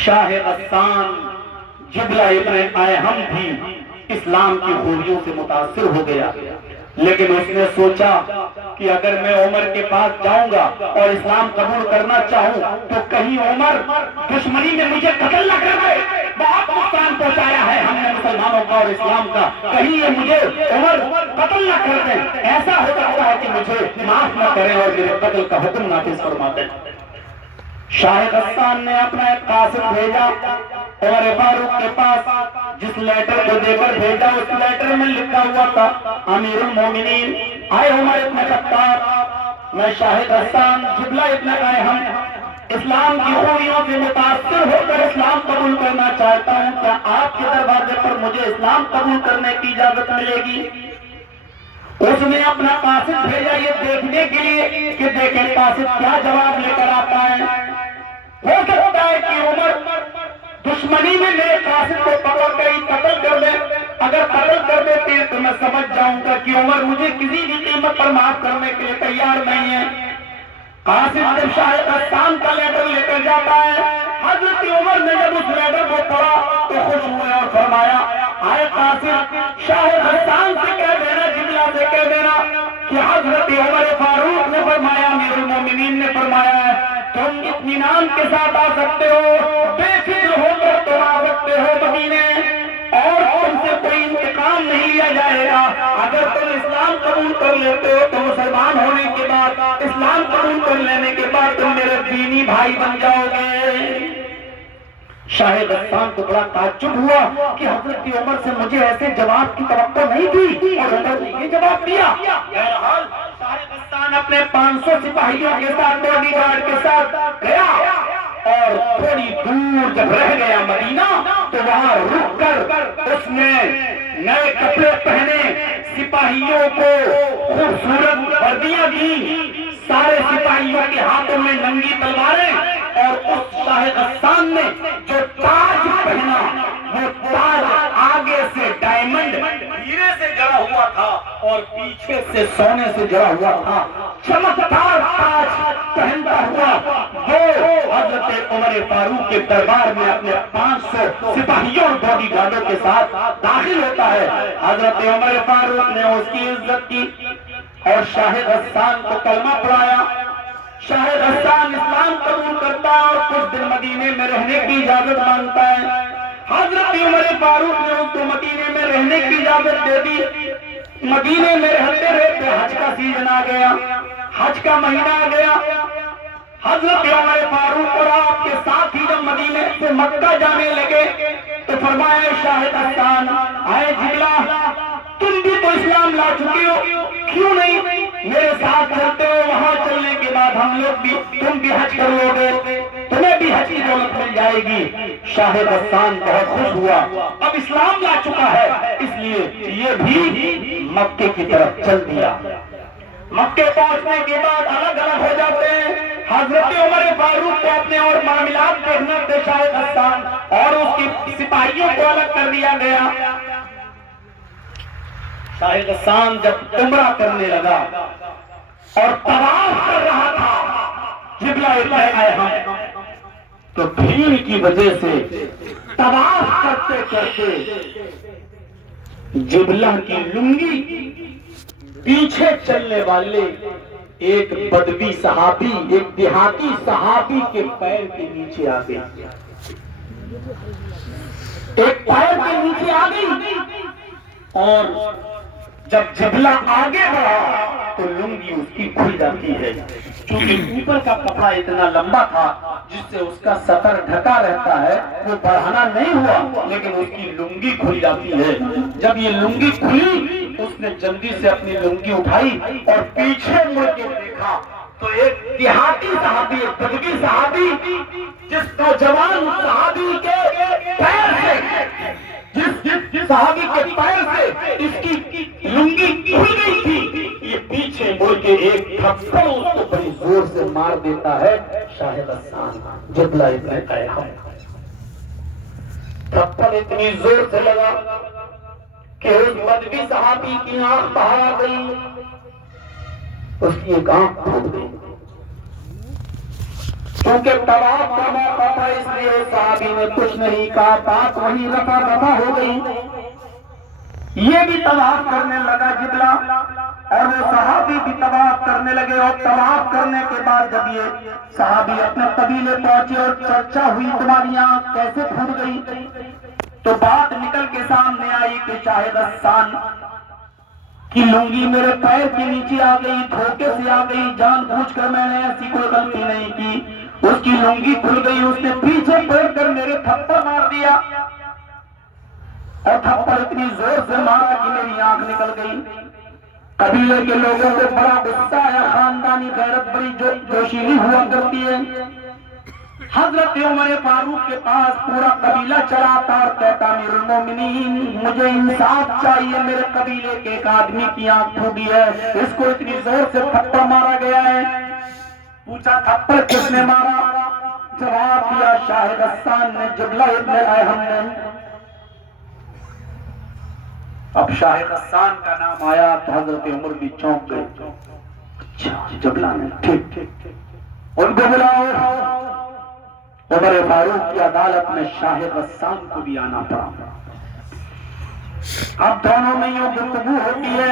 شاہ غسان جبلہ ابن ایہم بھی اسلام کی خوبیوں سے متاثر ہو گیا، لیکن اس نے سوچا کہ اگر میں عمر کے پاس جاؤں گا اور اسلام قبول کرنا چاہوں تو کہیں عمر دشمنی میں مجھے قتل نہ کر دے۔ بہت نقصان پہنچایا ہے ہم نے مسلمانوں کا اور اسلام کا، کہیں یہ مجھے عمر قتل نہ کر دیں، ایسا ہو سکتا ہے کہ مجھے معاف نہ کریں اور میرے قتل کا حکم نافذ فرما دیں۔ شاہ غسان نے اپنا ایک قاصد بھیجا عمر فاروق کے پاس، جس لیٹر کو دے کر بھیجا اس لیٹر میں لکھا ہوا تھا، امیر المومنین آئے عمر ابن خطاب، میں شاہ غسان جبلہ ابن ایہم اسلام کی خوبیوں سے متاثر ہو کر اسلام قبول کرنا چاہتا ہوں، کیا آپ کے دروازے پر مجھے اسلام قبول کرنے کی اجازت ملے گی؟ اس نے اپنا قاصد بھیجا یہ دیکھنے کے لیے کہ دیکھیں قاصد کیا جواب لے کر آتا ہے۔ ہو سکتا ہے کہ عمر دشمنی میں میرے قاصد کو پکڑ کر ہی قتل کر دے، اگر قتل کر دیتے ہیں تو میں سمجھ جاؤں گا کہ عمر مجھے کسی بھی قیمت پر معاف کرنے کے لیے تیار نہیں ہے۔ قاصد جب شاہ غسان کا لیٹر لے کر جاتا ہے، حضرت عمر نے جب اس لیٹر کو پڑھا تو خوش ہوئے اور فرمایا، آئے قاصد شاہ غسان سے کہہ دینا، جبلہ سے کہہ دینا کہ حضرت عمر فاروق نے فرمایا، امیر المومنین نے فرمایا ہے تم اطمینان کے ساتھ آ سکتے ہو، بے فکر ہو کر تم آ سکتے ہو مدینے، اور تم سے کوئی انتقام نہیں لیا جائے گا۔ اگر تم اسلام قبول کر لیتے ہو تو مسلمان ہونے کے بعد، اسلام قبول کر لینے کے بعد تم میرے دینی بھائی بن جاؤ گے۔ شاہ غسان کو بڑا تعجب ہوا کہ حضرت عمر سے مجھے ایسے جواب کی توقع نہیں تھی اور عمر نے یہ جواب دیا۔ بہرحال شاہ غسان اپنے 500 سپاہیوں کے ساتھ، باڈی گارڈ کے ساتھ گیا، اور تھوڑی دور جب رہ گیا مدینہ تو وہاں رک کر اس نے نئے کپڑے پہنے، سپاہیوں کو خوبصورت وردیاں دی، سارے سپاہیوں کے ہاتھوں میں ننگی تلواریں، اور اس شاہ غسان نے جو تاج پہنا وہ تاج آگے سے ڈائمنڈ ہیرے سے جڑا ہوا تھا اور پیچھے سے سونے سے جڑا ہوا تھا، چمکدار تاج پہنتا ہوا وہ حضرت عمر فاروق کے دربار میں اپنے 500 سپاہیوں اور باڈی گارڈوں کے ساتھ داخل ہوتا ہے۔ حضرت عمر فاروق نے اس کی عزت کی اور شاہ غسان کو کلمہ پڑھایا۔ شاہ غسان اسلام قبول کرتا ہے اور کچھ دن مدینے میں رہنے کی اجازت مانگتا ہے۔ حضرت عمر فاروق نے اس کو مدینے میں رہنے کی اجازت دے دی۔ مدینے میں رہتے رہتے حج کا سیزن آ گیا، حج کا مہینہ آ گیا۔ حضرت عمر فاروق اور آپ کے ساتھ ہی جب مدینے سے مکہ جانے لگے تو فرمایا شاہ غسان، آئے جبلہ تم بھی تو اسلام لا چکے ہو، کیوں نہیں میرے ساتھ چلتے ہو؟ وہاں چلنے کے بعد ہم لوگ بھی، تم بھی حج کر لو گے، تمہیں بھی حج کی دولت مل جائے گی۔ شاہ غسان بہت خوش ہوا، اب اسلام لا چکا ہے، اس لیے یہ بھی مکے کی طرف چل دیا۔ مکے پہنچنے کے بعد الگ الگ ہو جاتے ہیں۔ حضرت عمر فاروق کو اپنے اور معاملات دیکھنا تھے شاہ غسان، اور اس کی سپاہیوں کو الگ کر دیا گیا۔ شاہ غسان جب عمرہ کرنے لگا اور طواف کر رہا تھا جبلہ ابن ایہم، تو بھیڑ کی وجہ سے طواف کرتے کرتے جبلہ کی لنگی پیچھے چلنے والے ایک بدوی صحابی، ایک دیہاتی صحابی کے پیر کے نیچے آ گئی، ایک پیر کے نیچے آ گئی، اور جب جبلہ آگے بڑھا تو لنگی اس کی کھل جاتی ہے، کیونکہ اوپر کا کپڑا اتنا لمبا تھا جس سے اس کا سطر ڈھکا رہتا ہے، وہ بڑھانا نہیں ہوا، لیکن اس کی لنگی کھل جاتی ہے۔ جب یہ لنگی کھلی اس نے جلدی سے اپنی لنگی اٹھائی اور پیچھے مڑ کے دیکھا تو تو ایک دیہاتی صحابی، ایک بدوی صحابی، جس نوجوان صحابی کے پیر سے، جس صحابی کے پیر سے اس کی لنگی کھل گئی تھی، یہ پیچھے مڑ کے ایک تھپڑ اس کو بڑی زور سے مار دیتا ہے شاہ غسان جبلہ ابن ایہم۔ تھپڑ اتنی زور سے لگا کہ اس بدوی صحابی کی آنکھ باہر آ گئی، اس کی ایک آنکھ پھوٹ گئی۔ کیونکہ طواف کا موقع تھا اس لیے اس صحابی نے کچھ نہیں کہا، بات وہیں رفع دفع ہو گئی۔ یہ بھی طواف کرنے لگا جبلہ، اور وہ صحابی بھی طواف کرنے لگے، اور طواف کرنے کے بعد جب یہ صحابی اپنے قبیلے پہنچے اور چرچا ہوئی تمہاری آنکھ کیسے پھوٹ گئی، تو بات نکل کے سامنے آئی کہ شاہ غسان کی لنگی میرے پیر کے نیچے آ گئی، دھوکے سے آ گئی، جان بوجھ کر میں نے ایسی کوئی غلطی نہیں کی۔ اس کی لنگی کھل گئی، اس نے پیچھے پڑ کر میرے تھپڑ مار دیا، اور تھپڑ اتنی زور سے مارا کہ میری آنکھ نکل گئی۔ قبیلے کے لوگوں کو بڑا غصہ آیا، خاندانی غیرت بڑی جوشیلی ہوا کرتی ہے۔ حضرت عمر فاروق کے پاس پورا قبیلہ چلا آتا اور کہتا امیر المومنین مجھے انصاف چاہیے، میرے قبیلے کے ایک آدمی کی آنکھ پھوٹی ہے، اس کو اتنی زور سے تھپڑ مارا گیا ہے۔ پوچھا تھپڑ کس نے مارا؟ جواب دیا شاہ غسان نے، جبلہ ابن ایہم نے۔ اب شاہ غسان کا نام آیا تو حضرت عمر بھی چونک گئے۔ اچھا جبلہ نے، ٹھیک ان کو بلاؤ۔ عمر فاروق کی عدالت میں شاہ غسان کو بھی آنا پڑا۔ اب دونوں میں یوں گفتگو ہوتی ہے،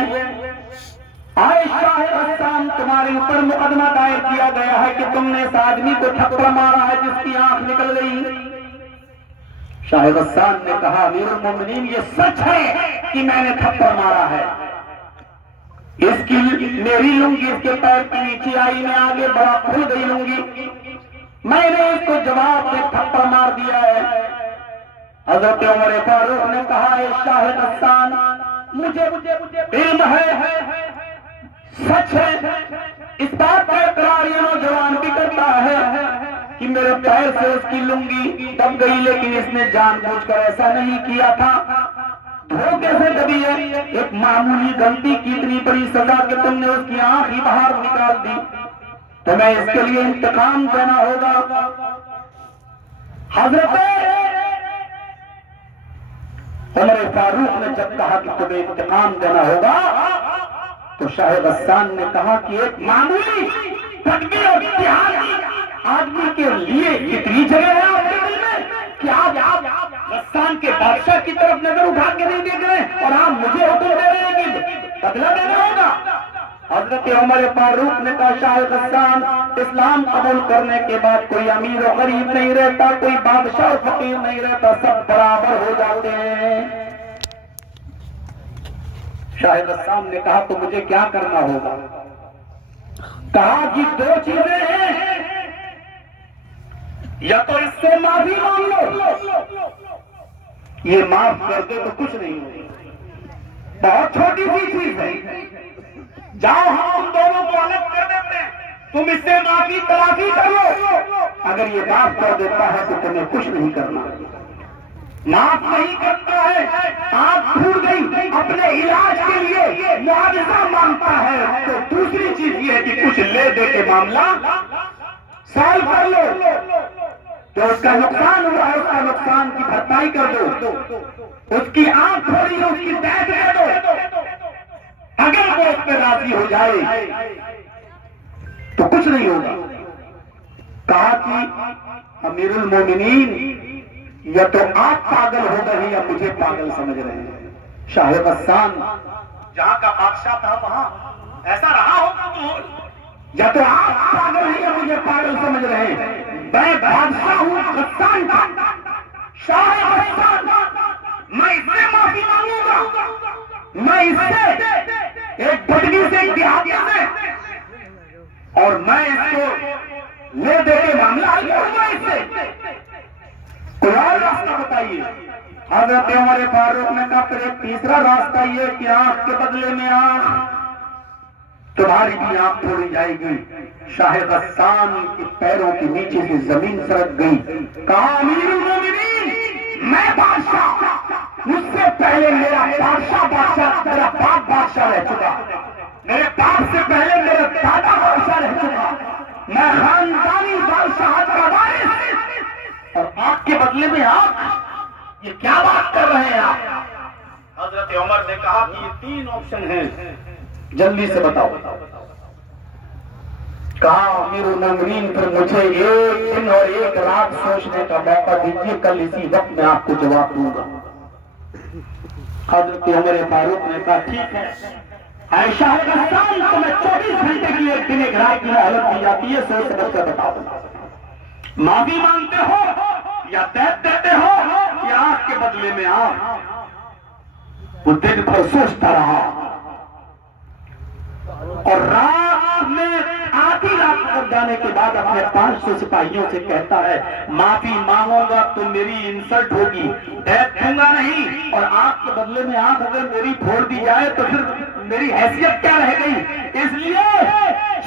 آئے شاہ غسان تمہارے اوپر مقدمہ دائر کیا گیا ہے کہ تم نے اس آدمی کو تھپڑ مارا ہے جس کی آنکھ نکل گئی۔ شاہ غسان نے کہا امیر المومنین یہ سچ ہے کہ میں نے تھپڑ مارا ہے، اس کی میری لنگی اس کے پیر کے نیچے آئی، میں آگے بڑا کھل گئی لنگی، میں نے اس کو جواب میں تھپڑ مار دیا ہے۔ حضرت عمر فاروق نے کہا اے شاہ غسان مجھے علم ہے، سچ ہے، اس بات کا اقرار یہ نوجوان بھی کرتا ہے کہ میرے پیر سے اس کی لنگی دب گئی، لیکن اس نے جان بوجھ کر ایسا نہیں کیا تھا، دھوکے سے دبی ہے، ایک معمولی غلطی کی اتنی بڑی سزا کہ تم نے اس کی آنکھ ہی باہر نکال دی، تو میں اس کے لیے انتقام دینا ہوگا۔ حضرت عمر فاروق نے جب کہا کہ تمہیں انتقام دینا ہوگا تو شاہ غسان نے کہا کہ ایک معمولی بدوی اور دیہاتی آدمی کے لیے کتنی جگہ ہے آپ کے دل میں کہ آپ غسان کے بادشاہ کی طرف نظر اٹھا کے نہیں دیکھ رہے اور آپ مجھے حکم دے رہے ہیں کہ بدلہ دینا ہوگا۔ حضرت عمر فاروق نے کہا شاہ غسان اسلام قبول کرنے کے بعد کوئی امیر و غریب نہیں رہتا، کوئی بادشاہ اور فقیر نہیں رہتا، سب برابر ہو جاتے ہیں۔ شاہ غسان نے کہا تو مجھے کیا کرنا ہوگا؟ کہا کہ دو چیزیں ہیں، یا تو اس سے معافی مانگ لو، یہ معاف کر دے تو کچھ نہیں ہوگا، بہت چھوٹی سی چیز ہے، جاؤ ہم تم دونوں کو الگ کر دیتے ہیں، تم اس سے معافی تلافی کر لو، اگر یہ معاف کر دیتا ہے تو تمہیں کچھ نہیں کرنا، معاف نہیں کرتا ہے آنکھ پھوٹ گئی اپنے علاج کے لیے معاوضہ مانگتا ہے تو دوسری چیز یہ ہے کہ کچھ لے دے کے معاملہ سالو کر لو، تو اس کا نقصان ہوا ہے اس کا نقصان کی بھرپائی کر دو، اس کی آنکھ تھوڑی ہے اس کی دیکھ دے دو، اگر وہ اس پہ راضی ہو جائے تو کچھ نہیں ہوگا۔ کہا کہ امیر المومنین یا تو آپ پاگل ہو گئے ہیں یا مجھے پاگل سمجھ رہے ہیں۔ شاہ غسان جہاں کا بادشاہ تھا وہاں ایسا رہا ہوگا تو یا تو آپ پاگل ہیں یا مجھے پاگل سمجھ رہے ہیں، میں بادشاہ ہوں غسان کا، شاہ غسان، میں اس سے معافی مانگوں گا، میں اس سے ایک بدوی سے ایک دیہاتی سے اور میں اس کو لے دے کے معاملہ حل کروں گا اس سے، کوئی اور راستہ بتائیے۔ حضرت عمر فاروق نے کہا پھر ایک تیسرا راستہ یہ کہ آنکھ کے بدلے میں آنکھ، تمہاری بھی آنکھ پھوڑی جائے گی۔ شاہ غسان کے پیروں کے نیچے سے زمین سرک گئی۔ کہا امیر المومنین میں بادشاہ، مجھ سے پہلے میرا بادشاہ میرا باپ بادشاہ رہ چکا، میرے باپ سے پہلے میرا دادا بادشاہ رہ چکا، میں خاندانی بادشاہت کا وارث، اور آنکھ کے بدلے میں آنکھ، یہ کیا بات کر رہے ہیں آپ؟ حضرت عمر نے کہا کہ یہ 3 آپشن ہیں، جلدی سے بتاؤ۔ کہا امیر المومنین پھر مجھے 1 دن اور 1 رات سوچنے کا موقع دیجیے، کل اسی وقت میں آپ کو جواب دوں گا۔ حضرت عمر فاروق نے کہا ٹھیک ہے، عائشہ غسان تمہیں 24 گھنٹے کی 1 دن 1 رات کی مہلت دی جاتی ہے، سوچ سمجھ کر بتاؤ، معافی مانگتے ہو یا دیت دیتے ہو یا آنکھ کے بدلے میں آنکھ؟ وہ دن بھر سوچتا رہا، اور رات میں آدھی رات تک جانے کے بعد اپنے 500 سپاہیوں سے کہتا ہے معافی مانگوں گا تو میری انسلٹ ہوگی، دیت دوں گا نہیں، اور آنکھ کے بدلے میں آنکھ اگر میری پھوڑ دی جائے تو پھر میری حیثیت کیا رہ گئی؟ اس لیے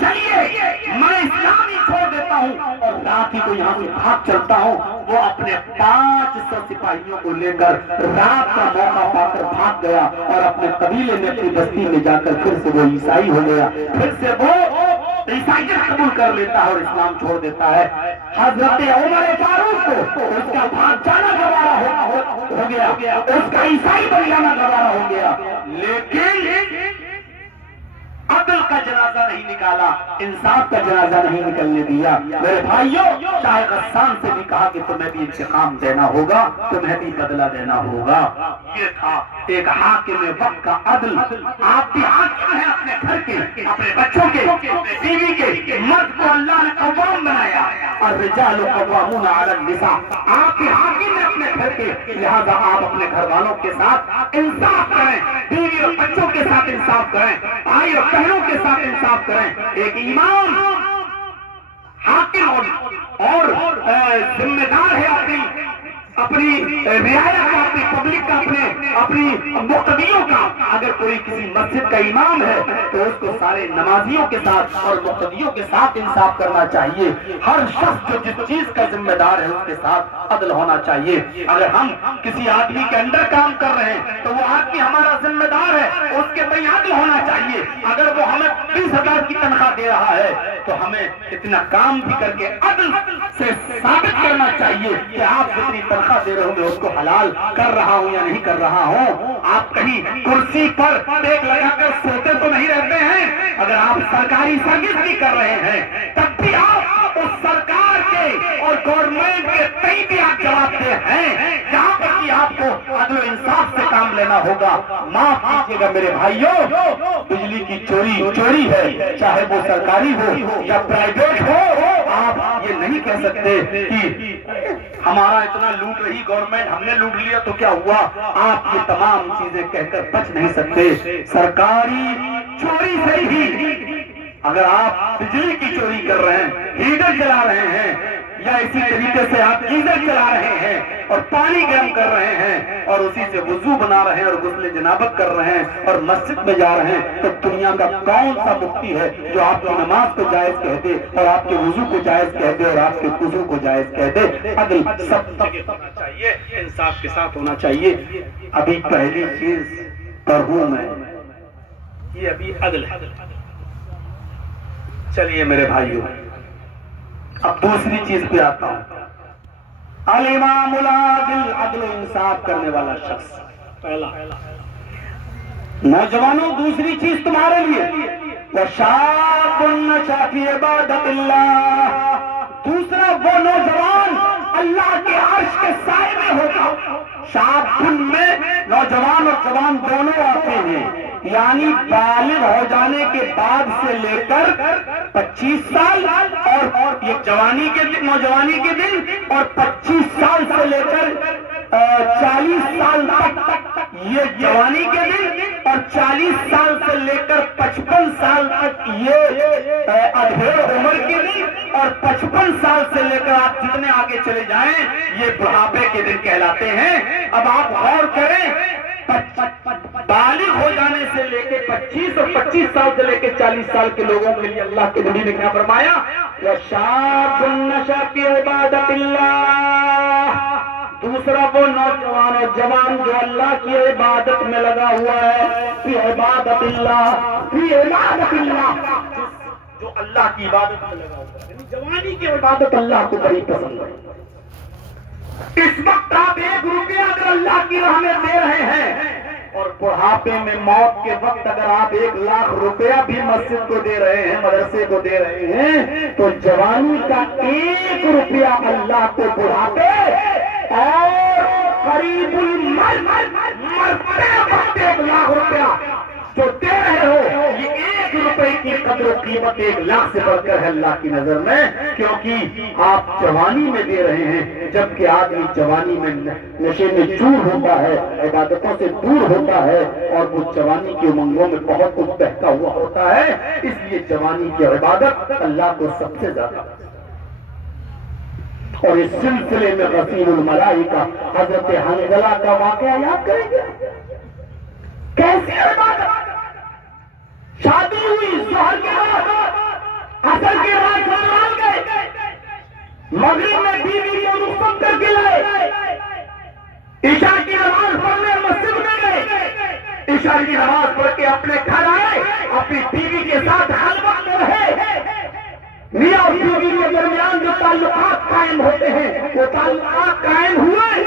چلیے میں اسلام ہی چھوڑ دیتا ہوں اور رات ہی کو یہاں سے بھاگ چلتا ہوں۔ وہ اپنے 500 سپاہیوں کو لے کر رات کا موقع پا کر بھاگ گیا، اور اپنے قبیلے میں اپنی بستی میں جا کر پھر سے وہ عیسائی ہو گیا، پھر سے وہ عیسائیت قبول کر لیتا ہے اور اسلام چھوڑ دیتا ہے۔ حضرت عمر فاروق کو اس کا بھاگ جانا گوارا ہو گیا، اس کا عیسائی بن جانا گوارا ہو گیا، لیکن عدل کا جنازہ نہیں نکالا، انصاف کا جنازہ نہیں نکلنے دیا۔ میرے بھائیوں، شاہ غسان سے بھی کہا کہ تمہیں بھی انتقام دینا ہوگا، تمہیں بھی بدلہ دینا ہوگا۔ یہ تھا ایک حاکم وقت کا عدل۔ آپ بھی حاکم ہیں اپنے گھر کے، اپنے بچوں کے، اپنے بیوی کے۔ مرد کو اللہ نے قوام بنایا، الرجال قوامون علی النساء۔ آپ بھی حاکم ہیں اپنے گھر کے، لہذا آپ اپنے گھر والوں کے ساتھ انصاف کریں، بیوی اور بچوں کے ساتھ انصاف کریں، بھائی اور بہنوں کے ساتھ انصاف کریں۔ ایک امام حاکم اور ذمہ دار ہے اپنی رعایا کا، اپنی پبلک کا، اپنی مقتدیوں کا۔ اگر کوئی کسی مسجد کا امام ہے تو اس کو سارے نمازیوں کے ساتھ اور مقتدیوں کے ساتھ انصاف کرنا چاہیے۔ ہر شخص جو جس چیز کا ذمہ دار ہے اس کے ساتھ عدل ہونا چاہیے۔ اگر ہم کسی آدمی کے انڈر کام کر رہے ہیں تو وہ آدمی ہمارا ذمہ دار ہے، اس کے تئیں عدل ہونا چاہیے۔ اگر وہ ہمیں 20,000 کی تنخواہ دے رہا ہے تو ہمیں اتنا کام بھی کر کے عدل سے ثابت کرنا چاہیے کہ آپ جتنی تنخواہ دے رہے ہوں میں اس کو حلال کر رہا ہوں یا نہیں کر رہا ہوں۔ آپ کہیں کرسی پر ٹیک لگا کر سوتے تو نہیں رہتے ہیں، اگر آپ سرکاری سروس بھی کر رہے ہیں تب بھی آپ اس سرکار کے اور گورنمنٹ کے تئیں بھی آپ جواب دہ ہیں، جہاں پر کہ آپ کو عدل و انصاف سے کام لینا ہوگا۔ معاف کیجیے گا میرے بھائیوں، بجلی کی چوری ہے، چاہے وہ سرکاری ہو یا پرائیویٹ ہو، آپ یہ نہیں کہہ سکتے کہ ہمارا اتنا لوٹ رہی گورنمنٹ، ہم نے لوٹ لیا تو کیا ہوا۔ آپ یہ تمام چیزیں کہہ کر بچ نہیں سکتے۔ سرکاری چوری سے ہی اگر آپ بجلی کی چوری کر رہے ہیں، ہیٹر چلا رہے ہیں، یا اسی طریقے سے آپ گیزر چلا رہے ہیں اور پانی گرم کر رہے ہیں اور اسی سے وضو بنا رہے ہیں اور غسل جنابت کر رہے ہیں اور مسجد میں جا رہے ہیں، تو دنیا کا کون سا مفتی ہے جو آپ کی نماز کو جائز کہہ دے اور آپ کے وضو کو جائز کہہ دے اور آپ کے وضو کو جائز کہہ دے؟ عدل سب جگہ ہونا چاہیے، انصاف کے ساتھ ہونا چاہیے۔ ابھی پہلی چیز پر ہوں میں، یہ ابھی عدل ہے۔ چلیے میرے بھائیوں، اب دوسری چیز پہ آتا ہوں۔ الامام العادل، عدل و انصاف کرنے والا شخص پہلا۔ نوجوانوں، دوسری چیز تمہارے لیے، وشاب نشأ فی عبادت اللہ، دوسرا وہ نوجوان اللہ کے عرش کے سائے میں ہوگا۔ شاب میں نوجوان اور جوان دونوں آتے ہیں، یعنی بالغ ہو جانے کے بعد سے لے کر 25 سال اور یہ جوانی کے دن، نوجوانی کے دن، اور 25 سال سے لے کر 40 سال تک یہ جوانی کے دن، اور اور 40 سال سے لے کر 55 سال تک یہ ادھیڑ عمر کے دن، اور 55 سال سے لے کر آپ جتنے آگے چلے جائیں یہ بڑھاپے کے دن کہلاتے ہیں۔ اب آپ غور کریں، بالغ ہو جانے سے لے کے 25 اور 25 سال سے لے کے 40 سال کے لوگوں کے لیے اللہ کے نبی نے کیا فرمایا؟ وَشَابٌ نَشَأَ فِي عِبَادَةِ اللَّهِ۔ دوسرا وہ نوجوان اور جوان جو اللہ کی عبادت میں لگا ہوا ہے، فی عبادت اللہ، فی عبادت اللہ، جو اللہ کی عبادت میں لگا ہوا ہے، یعنی جوانی کی عبادت اللہ کو بڑی پسند ہے۔ اس وقت آپ 1 روپیہ اگر اللہ کی راہ میں دے رہے ہیں، اور بڑھاپے میں موت کے وقت اگر آپ 1 لاکھ روپیہ بھی مسجد کو دے رہے ہیں، مدرسے کو دے رہے ہیں، تو جوانی کا 1 روپیہ اللہ کو بڑھاپے اور قریب مرتے وقت 1 لاکھ روپیہ جو دے رہے ہو، یہ 1 روپے کی قدر و قیمت 1 لاکھ سے بڑھ کر ہے اللہ کی نظر میں، کیونکہ آپ جوانی میں دے رہے ہیں، جبکہ آدمی جوانی میں نشے میں چور ہوتا ہے، عبادتوں سے دور ہوتا ہے، اور وہ جوانی کی امنگوں میں بہت کچھ بہتا ہوا ہوتا ہے۔ اس لیے جوانی کی عبادت اللہ کو سب سے زیادہ۔ اور اس سلسلے میں غسیل الملائکہ حضرت حنظلہ کا واقعہ یاد کریں گے، کیسی عبادت؟ شادی ہوئی، ظہر کے بعد عصر کے بعد سسرال گئے، مغرب میں بیوی کو رخصت کر کے لائے، عشاء کی نماز پڑھنے مسجد میں گئے، عشاء کی نماز پڑھ کے اپنے گھر آئے، اپنی بیوی کے ساتھ خلوت میں رہے۔ میاں اور بیوی کے درمیان جو تعلقات قائم ہوتے ہیں وہ تعلقات قائم ہوئے،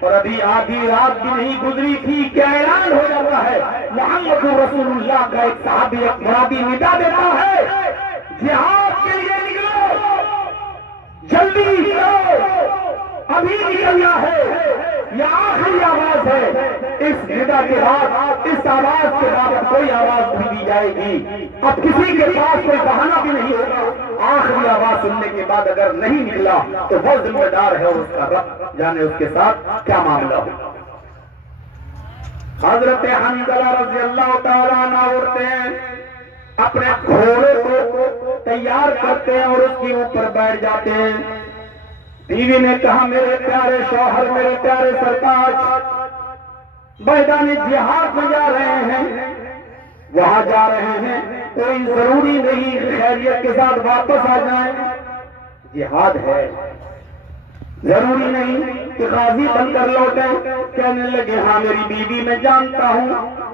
اور ابھی آدھی رات بھی نہیں گزری تھی کہ اعلان ہو جاتا ہے، محمد رسول اللہ کا ایک صحابی ایک مرابی ندا دیتا ہے، جہاد کے لیے نکلو، جلدی کرو، ابھی نکلنا ہے، یہ آخری آواز ہے۔ اس ندا کے بعد، اس آواز کے بعد کوئی آواز نہیں دی جائے گی، اب کسی کے پاس کوئی بہانہ بھی نہیں ہوگا۔ آخری آواز سننے کے بعد اگر نہیں نکلا تو وہ ذمہ دار ہے، اور اس کا رب جانے اس کے ساتھ کیا معاملہ ہو۔ حضرت حنظلہ رضی اللہ تعالیٰ عنہ اٹھتے ہیں، اپنے گھوڑے کو تیار کرتے ہیں اور اس کے اوپر بیٹھ جاتے ہیں۔ بیوی نے کہا، میرے پیارے شوہر، میرے پیارے سرتاج، میدان جہاد میں جا رہے ہیں، وہاں جا رہے ہیں، کوئی ضروری نہیں خیریت کے ساتھ واپس آ جائیں، جہاد ہے، ضروری نہیں کہ غازی بن کر لوٹیں۔ کہنے لگے، ہاں میری بیوی، میں جانتا ہوں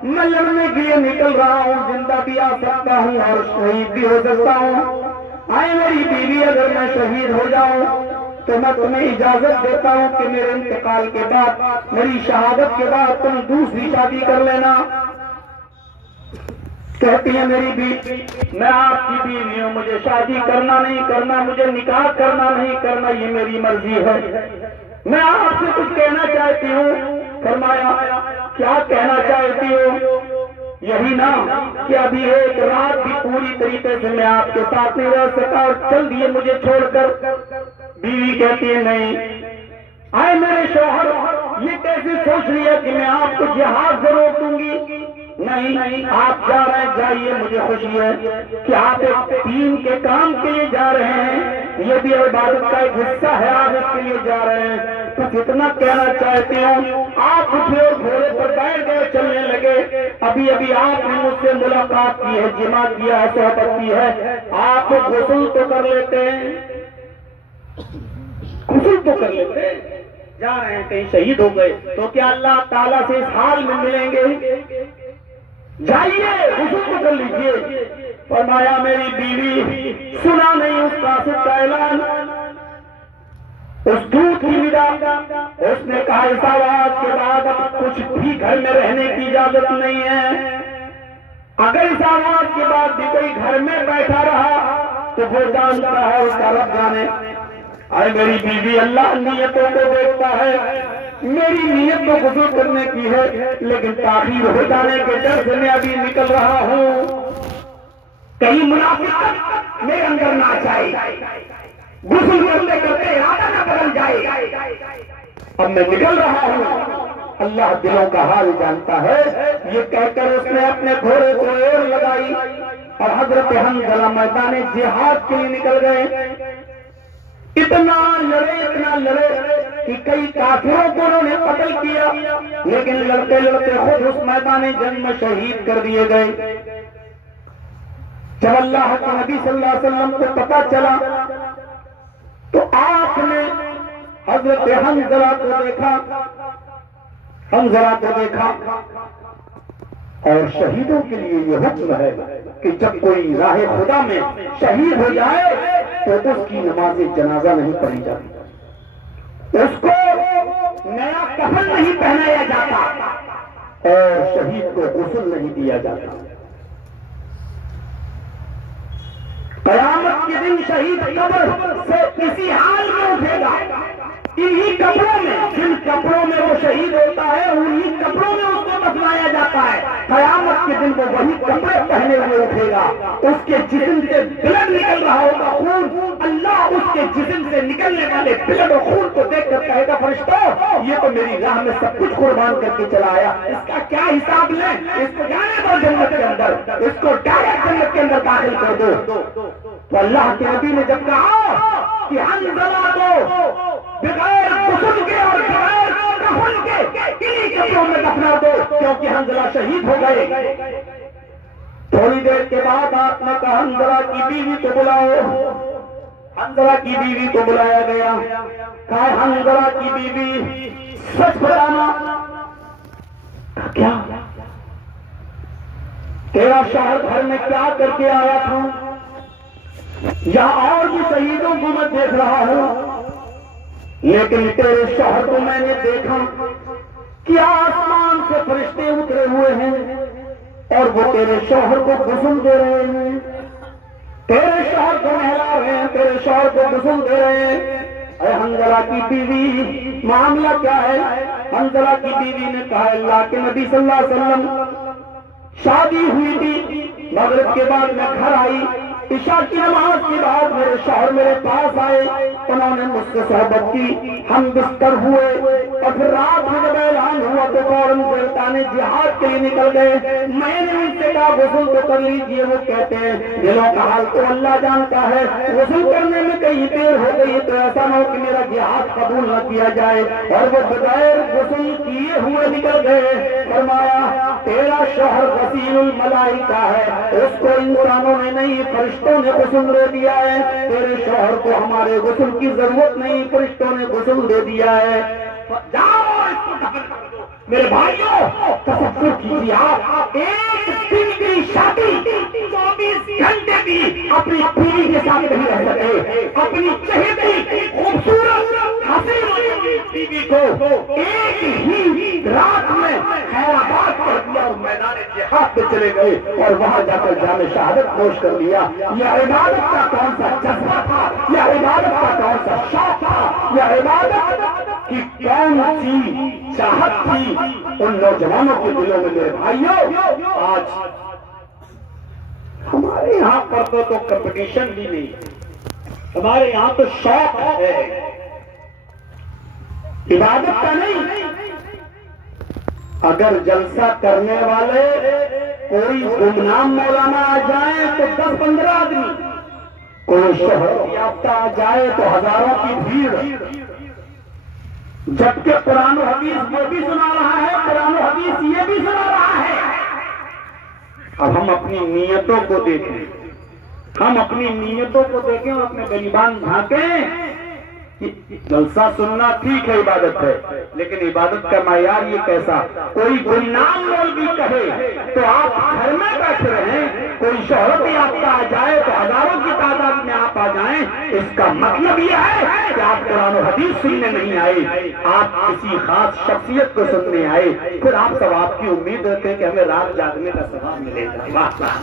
میں لڑنے کے لیے نکل رہا ہوں، زندہ بھی آ سکتا ہوں اور شہید بھی ہو سکتا ہوں۔ آئے میری بیوی، اگر میں شہید ہو جاؤں تو میں تمہیں اجازت دیتا ہوں کہ میرے انتقال کے بعد، میری شہادت کے بعد تم دوسری شادی کر لینا۔ کہتی ہے میری بیوی، میں آپ کی بیوی ہوں، مجھے شادی کرنا نہیں کرنا، مجھے نکاح کرنا نہیں کرنا، یہ میری مرضی ہے، میں آپ سے کچھ کہنا چاہتی ہوں۔ فرمایا، کیا کہنا چاہتی ہوں؟ یہی نا کہ ابھی 1 رات بھی پوری طریقے سے میں آپ کے ساتھ نہیں رہ سکا اور چل دیے مجھے چھوڑ کر۔ بیوی کہتی ہے، نہیں، آئے میرے شوہر، یہ کیسے سوچ رہی ہے کہ میں آپ کو جہاد ضرور دوں گی؟ نہیں، آپ جا رہے ہیں، جائیے، مجھے خوشی ہے کہ آپ ایک دین کے کام کے لیے جا رہے ہیں، یہ بھی عبادت کا ایک حصہ ہے، آپ اس کے لیے جا رہے ہیں۔ بس اتنا کہنا چاہتی ہوں، آپ اٹھے اور گھوڑے پر بیٹھ گئے، چلنے لگے، ابھی آپ نے مجھ سے ملاقات کی ہے، جمع کیا ہے، صحبت کی ہے، آپ غسل تو کر لیتے ہیں، غسل تو کر لیتے ہیں، جا رہے ہیں کہیں شہید ہو گئے تو کیا اللہ تعالیٰ سے اس حال میں ملیں گے؟ جائیے غسل تو کر لیجیے۔ فرمایا، میری بیوی سنا نہیں اس قاصد کا اعلان، اس دودھ کی ندا، اس نے کہا اس آواز کے بعد اب کچھ بھی گھر میں رہنے کی اجازت نہیں ہے، اگر اس آواز کے بعد بھی کوئی گھر میں بیٹھا رہا تو وہ جانتا ہے، اس کا رب جانے۔ اے میری بیوی، اللہ نیتوں کو دیکھتا ہے، میری نیت تو غسل کرنے کی ہے، لیکن تاخیر ہو جانے کے ڈر سے میں ابھی نکل رہا ہوں، کہیں منافقت میرے اندر نہ جائے، غسل کرتے کرتے ارادہ نہ بدل جائے، اب میں نکل رہا ہوں، اللہ دلوں کا حال جانتا ہے۔ یہ کہہ کر اس نے اپنے گھوڑے کو ایڑ لگائی اور حضرت حنظلہ میدان جہاد کے لیے نکل گئے۔ اتنا لڑے کہ کئی کافروں کو انہوں نے قتل کیا، لیکن لڑتے لڑتے خود اس میدان جنگ میں شہید کر دیے گئے۔ جب اللہ کے نبی صلی اللہ علیہ وسلم کو پتہ چلا تو آپ نے حضرت حنظلہ کو دیکھا اور شہیدوں کے لیے یہ حکم ہے کہ جب کوئی راہ خدا میں شہید ہو جائے تو اس کی نماز جنازہ نہیں پڑھی جاتی، اس کو نیا کفن نہیں پہنایا جاتا اور شہید کو غسل نہیں دیا جاتا۔ قیامت کے دن شہید قبر سے اسی حال میں اٹھے گا، انہی کپڑوں میں، جن کپڑوں میں وہ شہید ہوتا ہے انہی کپڑوں میں اس کو دفنایا جاتا ہے۔ قیامت کے دن وہ وہی کپڑے پہنے ہوئے اٹھے گا، اس کے جسم سے بلڈ نکل رہا ہوگا، خون۔ اللہ اس کے جسم سے نکلنے والے بلڈ اور خون کو دیکھ کر کہے گا فرشتوں یہ تو میری راہ میں سب کچھ قربان کر کے چلا آیا، اس کا کیا حساب لیں؟ اس کو جانے دو جنت کے اندر، اس کو ڈائریکٹ جنت کے اندر داخل کر دو۔ تو اللہ کے نبی نے جب کہا کہ حنظلہ کو بغیر غسل کے اور بغیر کفن کے انہی کپڑوں میں دفنا دو کیونکہ حنظلہ شہید ہو گئے، تھوڑی دیر کے بعد آپ نے کہا حنظلہ کی بیوی کو بلاؤ۔ حنظلہ کی بیوی کو بلایا گیا، کہا حنظلہ کی بیوی سچ بتانا، کیا تیرا شوہر گھر میں کیا کر کے آیا تھا؟ یہاں اور بھی شہیدوں کو میں دیکھ رہا ہوں، لیکن تیرے شوہر کو میں نے دیکھا کہ آسمان سے فرشتے اترے ہوئے ہیں اور وہ تیرے شوہر کو غسل دے رہے ہیں، تیرے شوہر کو نہلا رہے ہیں، تیرے شوہر کو غسل دے رہے ہیں۔ اے حنظلہ کی بیوی معاملہ کیا ہے؟ حنظلہ کی بیوی نے کہا اللہ کے نبی صلی اللہ علیہ وسلم شادی ہوئی تھی، مغرب کے بعد میں گھر آئی، عشاء کی نماز کے بعد میرے شوہر میرے پاس آئے، انہوں نے مجھ سے صحبت کی، ہم بستر ہوئے اور پھر رات میں جب اعلان ہوا تو فوراً دیوتانے جہاد کے لیے نکل گئے۔ میں نے ان سے کہا غسل تو کر لیجیے، وہ کہتے ہیں دلوں کا حال تو اللہ جانتا ہے، غسل کرنے میں کہیں دیر ہو گئی تو ایسا نہ ہو کہ میرا جہاد قبول نہ کیا جائے، اور وہ بغیر غسل کیے ہوئے نکل گئے۔ فرمایا تیرا شوہر غسیل الملائکہ ہے، اس کو انسانوں نے نہیں فرشتوں نے غسل دے دیا ہے، تیرے شوہر کو ہمارے غسل کی ضرورت نہیں، فرشتوں نے غسل دے دیا ہے، جاؤ اس کو دفن کر دو۔ میرے بھائیوں تصور کیجیے، آپ ایک دن کی شادی 24 گھنٹے بھی اپنی بیوی کے ساتھ نہیں رہ سکے، اپنی چہیتی خوبصورت حسین بیوی کو ایک ہی رات میں خیرآباد کر دیا اور میدان جہاد پہ چلے گئے اور وہاں جا کر جام شہادت نوش کر لیا۔ یہ عبادت کا کون سا جذبہ تھا، یہ عبادت کا کون سا شوق تھا، یہ عبادت کی کون سی چاہت تھی ان نوجوانوں کے دلوں میں؟ میرے بھائیوں آج ہمارے یہاں پر تو کمپٹیشن بھی نہیں، ہمارے یہاں تو شوق ہے، عبادت کا نہیں۔ اگر جلسہ کرنے والے کوئی گمنام مولانا آ جائیں تو 10-15 آدمی، کوئی شہرت یافتہ آ جائے تو ہزاروں کی بھیڑ، جبکہ قرآن و حدیث یہ بھی سنا رہا ہے، قرآن و حدیث یہ بھی سنا رہا ہے۔ اب ہم اپنی نیتوں کو دیکھیں، ہم اپنی نیتوں کو دیکھیں اور اپنے گریبان جھانکیں۔ جلسہ سننا ٹھیک ہے، عبادت ہے، لیکن عبادت کا معیار یہ کیسا؟ کوئی گمنام مولوی کہے تو آپ گھر میں بیٹھے رہیں، کوئی شہرت یافتہ آ جائے تو ہزاروں کی تعداد میں آپ آ جائیں، اس کا مطلب یہ ہے کہ آپ قرآن و حدیث سننے نہیں آئے، آپ کسی خاص شخصیت کو سننے آئے، پھر آپ ثواب کی امید رکھتے ہیں کہ ہمیں رات جاگنے کا ثواب ملے گا۔ واہ واہ!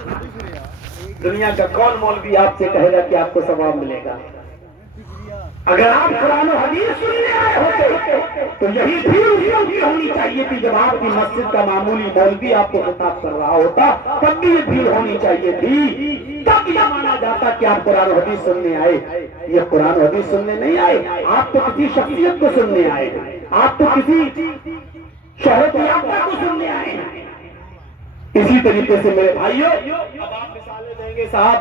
دنیا کا کون مولوی آپ سے کہے گا کہ آپ کو ثواب ملے گا؟ اگر آپ قرآن و حدیث سننے آئے ہوتے تو یہی بھیڑ ہونی چاہیے تھی، جب آپ کی مسجد کا معمولی مولوی آپ کو خطاب کر رہا ہوتا تب بھی یہ بھیڑ ہونی چاہیے تھی، تب یہ مانا جاتا کہ آپ قرآن و حدیث سننے آئے۔ یہ قرآن و حدیث سننے نہیں آئے، آپ تو کسی شخصیت کو سننے آئے، آپ تو کسی شہرت یافتہ کو سننے آئے ہیں۔ اسی طریقے سے میرے بھائیوں، اب آپ مثالیں دیں گے صاحب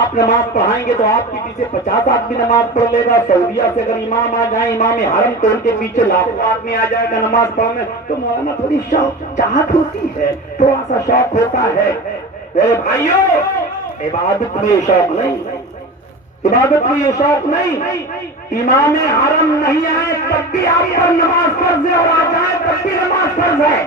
آپ نماز پڑھائیں گے تو آپ کے پیچھے 50 آدمی نماز پڑھ لے گا، سعودیہ سے اگر امام آ جائیں امام حرم تو ان کے پیچھے لاکھوں آدمی آ جائے گا نماز پڑھنے، تو مولانا تھوڑی شوق چاہت ہوتی ہے، تھوڑا سا شوق ہوتا ہے۔ میرے بھائیوں عبادت میں یہ شوق نہیں، عبادت میں یہ شوق نہیں، امام حرم نہیں آئے تب بھی آپ پر نماز فرض ہے، اور آ جائے تب بھی نماز فرض ہے۔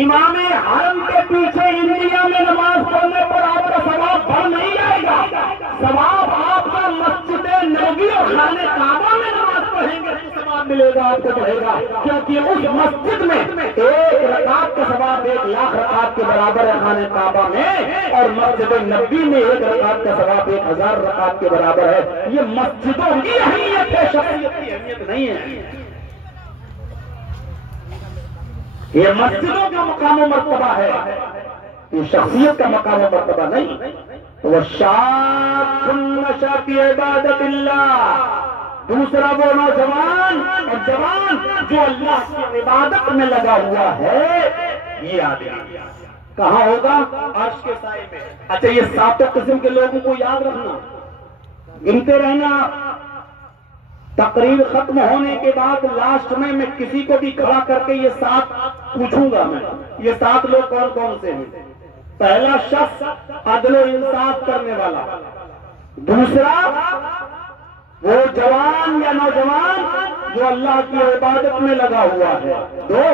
امام حرم کے پیچھے انڈیا میں نماز پڑھنے پر آپ کا ثواب بڑھ نہیں جائے گا، ثواب آپ کا مسجد نبوی اور خانہ کعبہ میں نماز پڑھیں گے تو ثواب ملے گا، آپ کو بڑھے گا، کیونکہ اس مسجد میں ایک رکعت کا ثواب 1,00,000 رکعت کے برابر ہے خانہ کعبہ میں، اور مسجد نبوی میں ایک رکعت کا ثواب 1,000 رکعت کے برابر ہے۔ یہ مسجدوں کی اہمیت ہے، شخصیت کی اہمیت نہیں ہے۔ یہ مسجدوں کا مقام و مرتبہ ہے، یہ شخصیت کا مقام و مرتبہ نہیں۔ وَشَابٌ نَشَأَ فِي عِبَادَةِ اللَّهِ، دوسرا وہ نوجوان اور جوان جو اللہ کی عبادت میں لگا ہوا ہے، یہ آدمی کہاں ہوگا؟ عرش کے سائے میں۔ اچھا یہ 7 قسم کے لوگوں کو یاد رکھنا، گنتے رہنا، تقریر ختم ہونے کے بعد لاسٹ میں کسی کو بھی کھڑا کر کے یہ 7 پوچھوں گا میں، یہ 7 لوگ کون کون سے ہیں؟ پہلا شخص عدل و انصاف کرنے والا، دوسرا وہ جوان یا نوجوان جو اللہ کی عبادت میں لگا ہوا ہے، 2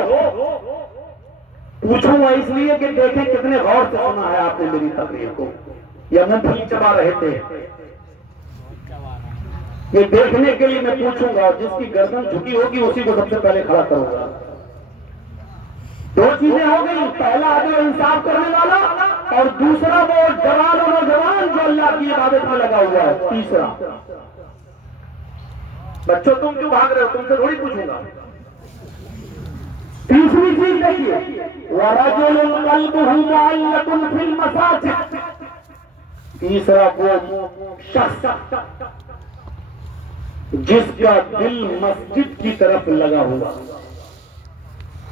پوچھوں گا اس لیے کہ دیکھیں کتنے غور سے سنا ہے آپ نے میری تقریر کو، یا منہ پھلی چبا رہے تھے، یہ دیکھنے کے لیے میں پوچھوں گا، جس کی گردن جھکی ہوگی اسی کو سب سے پہلے کھڑا کروں گا۔ 2 چیزیں ہو گئی، پہلا عدل و انصاف کرنے والا، اور دوسرا وہ جوان و نوجوان جو اللہ کی عبادت میں لگا ہوا ہے، تیسرا۔ بچوں تم کیوں بھاگ رہے ہو؟ تم سے تھوڑی پوچھوں گا۔ تیسری چیز دیکھیے، وَرَجُلٌ قَلْبُهُ مُعَلَّقٌ فِي الْمَسَاجِدِ، تیسرا وہ شخص جس کا دل مسجد کی طرف لگا ہوا،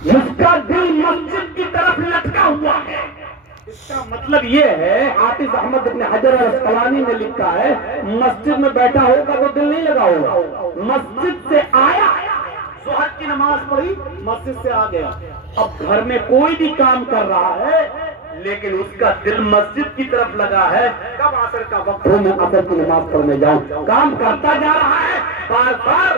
جس کا دل مسجد کی طرف لٹکا ہوا ہے۔ اس کا مطلب یہ ہے، حافظ احمد ابن حجر الاسقلانی نے لکھا ہے، مسجد میں بیٹھا ہوگا تو دل نہیں لگا ہوگا، مسجد سے آیا، ظہر کی نماز پڑھی، مسجد سے آ گیا، اب گھر میں کوئی بھی کام کر رہا ہے لیکن اس کا دل مسجد کی طرف لگا ہے، کب عصر کا وقت ہو میں عصر کی نماز پڑھنے جاؤں، کام کرتا جا رہا ہے، بار بار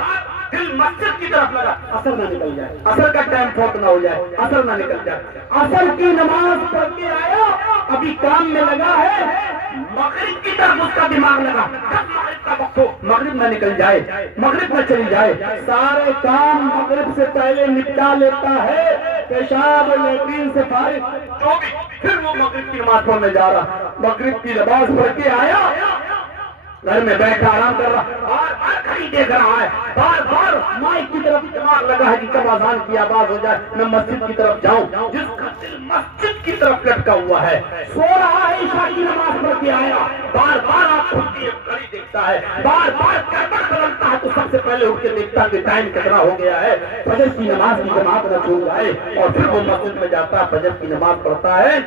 دل مسجد کی طرف لگا، عصر نہ نکل جائے، عصر کا ٹائم فوت نہ ہو جائے، عصر نہ نکل جائے، عصر کی نماز پڑھ کے آیا، ابھی کام میں لگا ہے، مغرب کی طرف اس کا دماغ لگا، کب مغرب کا وقت ہو، مغرب نہ نکل جائے، مغرب نہ چلی جائے، سارے کام مغرب سے پہلے نپٹا لیتا ہے، پیشاب اور لیٹرین سے فارغ، جو بھی، پھر وہ مغرب کی نماز پڑھنے جا رہا، مغرب کی نماز پڑھ کے آیا، گھر میں بیٹھا آرام کر رہا، بار بار گھڑی دیکھ رہا ہے، بار بار مائک کی طرف دماغ لگا ہے کہ کب اذان کی آواز ہو جائے میں مسجد کی طرف جاؤں، جس کا دل مسجد کی طرف لٹکا ہوا ہے، سو رہا ہے، عشاء کی نماز پڑھ کے آیا، بار بار آپ کھلتی ہے گھڑی دیکھتا ہے، بار بار گڑبڑ بدلتا ہے تو سب سے پہلے اٹھ کے دیکھتا کہ ٹائم کتنا ہو گیا ہے، فجر کی نماز کی جماعت نہ چھوٹ جائے، اور پھر وہ مسجد میں جاتا ہے، فجر کی نماز پڑھتا ہے۔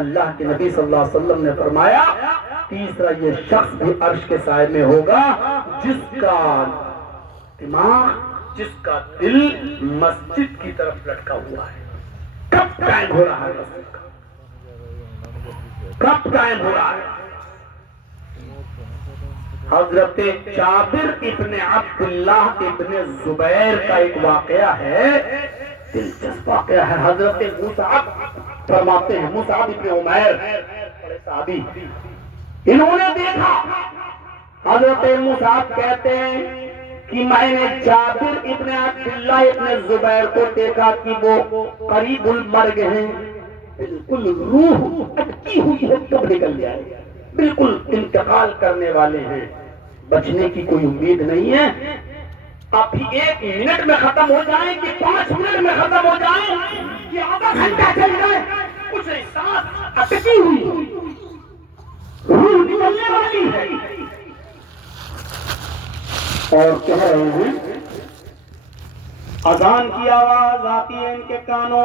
اللہ کے نبی صلی اللہ علیہ وسلم نے فرمایا، تیسرا یہ شخص بھی عرش کے سائے میں ہوگا جس کا دماغ، جس کا دل مسجد کی طرف لٹکا ہوا ہے۔ کب قائم ہو رہا ہے مسجد کا؟ کب قائم ہو رہا ہے؟ حضرت جابر ابن عبداللہ ابن زبیر کا ایک واقعہ ہے، دلچسپ واقعہ ہے۔ حضرت مصعب فرماتے ہیں، مصعب ابن عمیر بڑے صحابی، انہوں نے دیکھا، حضرت مصعب کہتے ہیں کہ میں نے جابر ابن عبداللہ ابن زبیر کو دیکھا کہ وہ قریب المرگ ہیں، بالکل روح اٹکی ہوئی ہے، کب نکل جائے، بالکل انتقال کرنے والے ہیں، بچنے کی کوئی امید نہیں ہے، ابھی 1 منٹ میں ختم ہو جائیں کہ 5 منٹ میں ختم ہو جائیں کہ آدھا گھنٹہ چل جائے، کچھ احساس اٹکی ہوئی، روح نکلنے والی ہے، اور کہہ رہے ہیں اذان کی آواز آتی ہے ان کے کانوں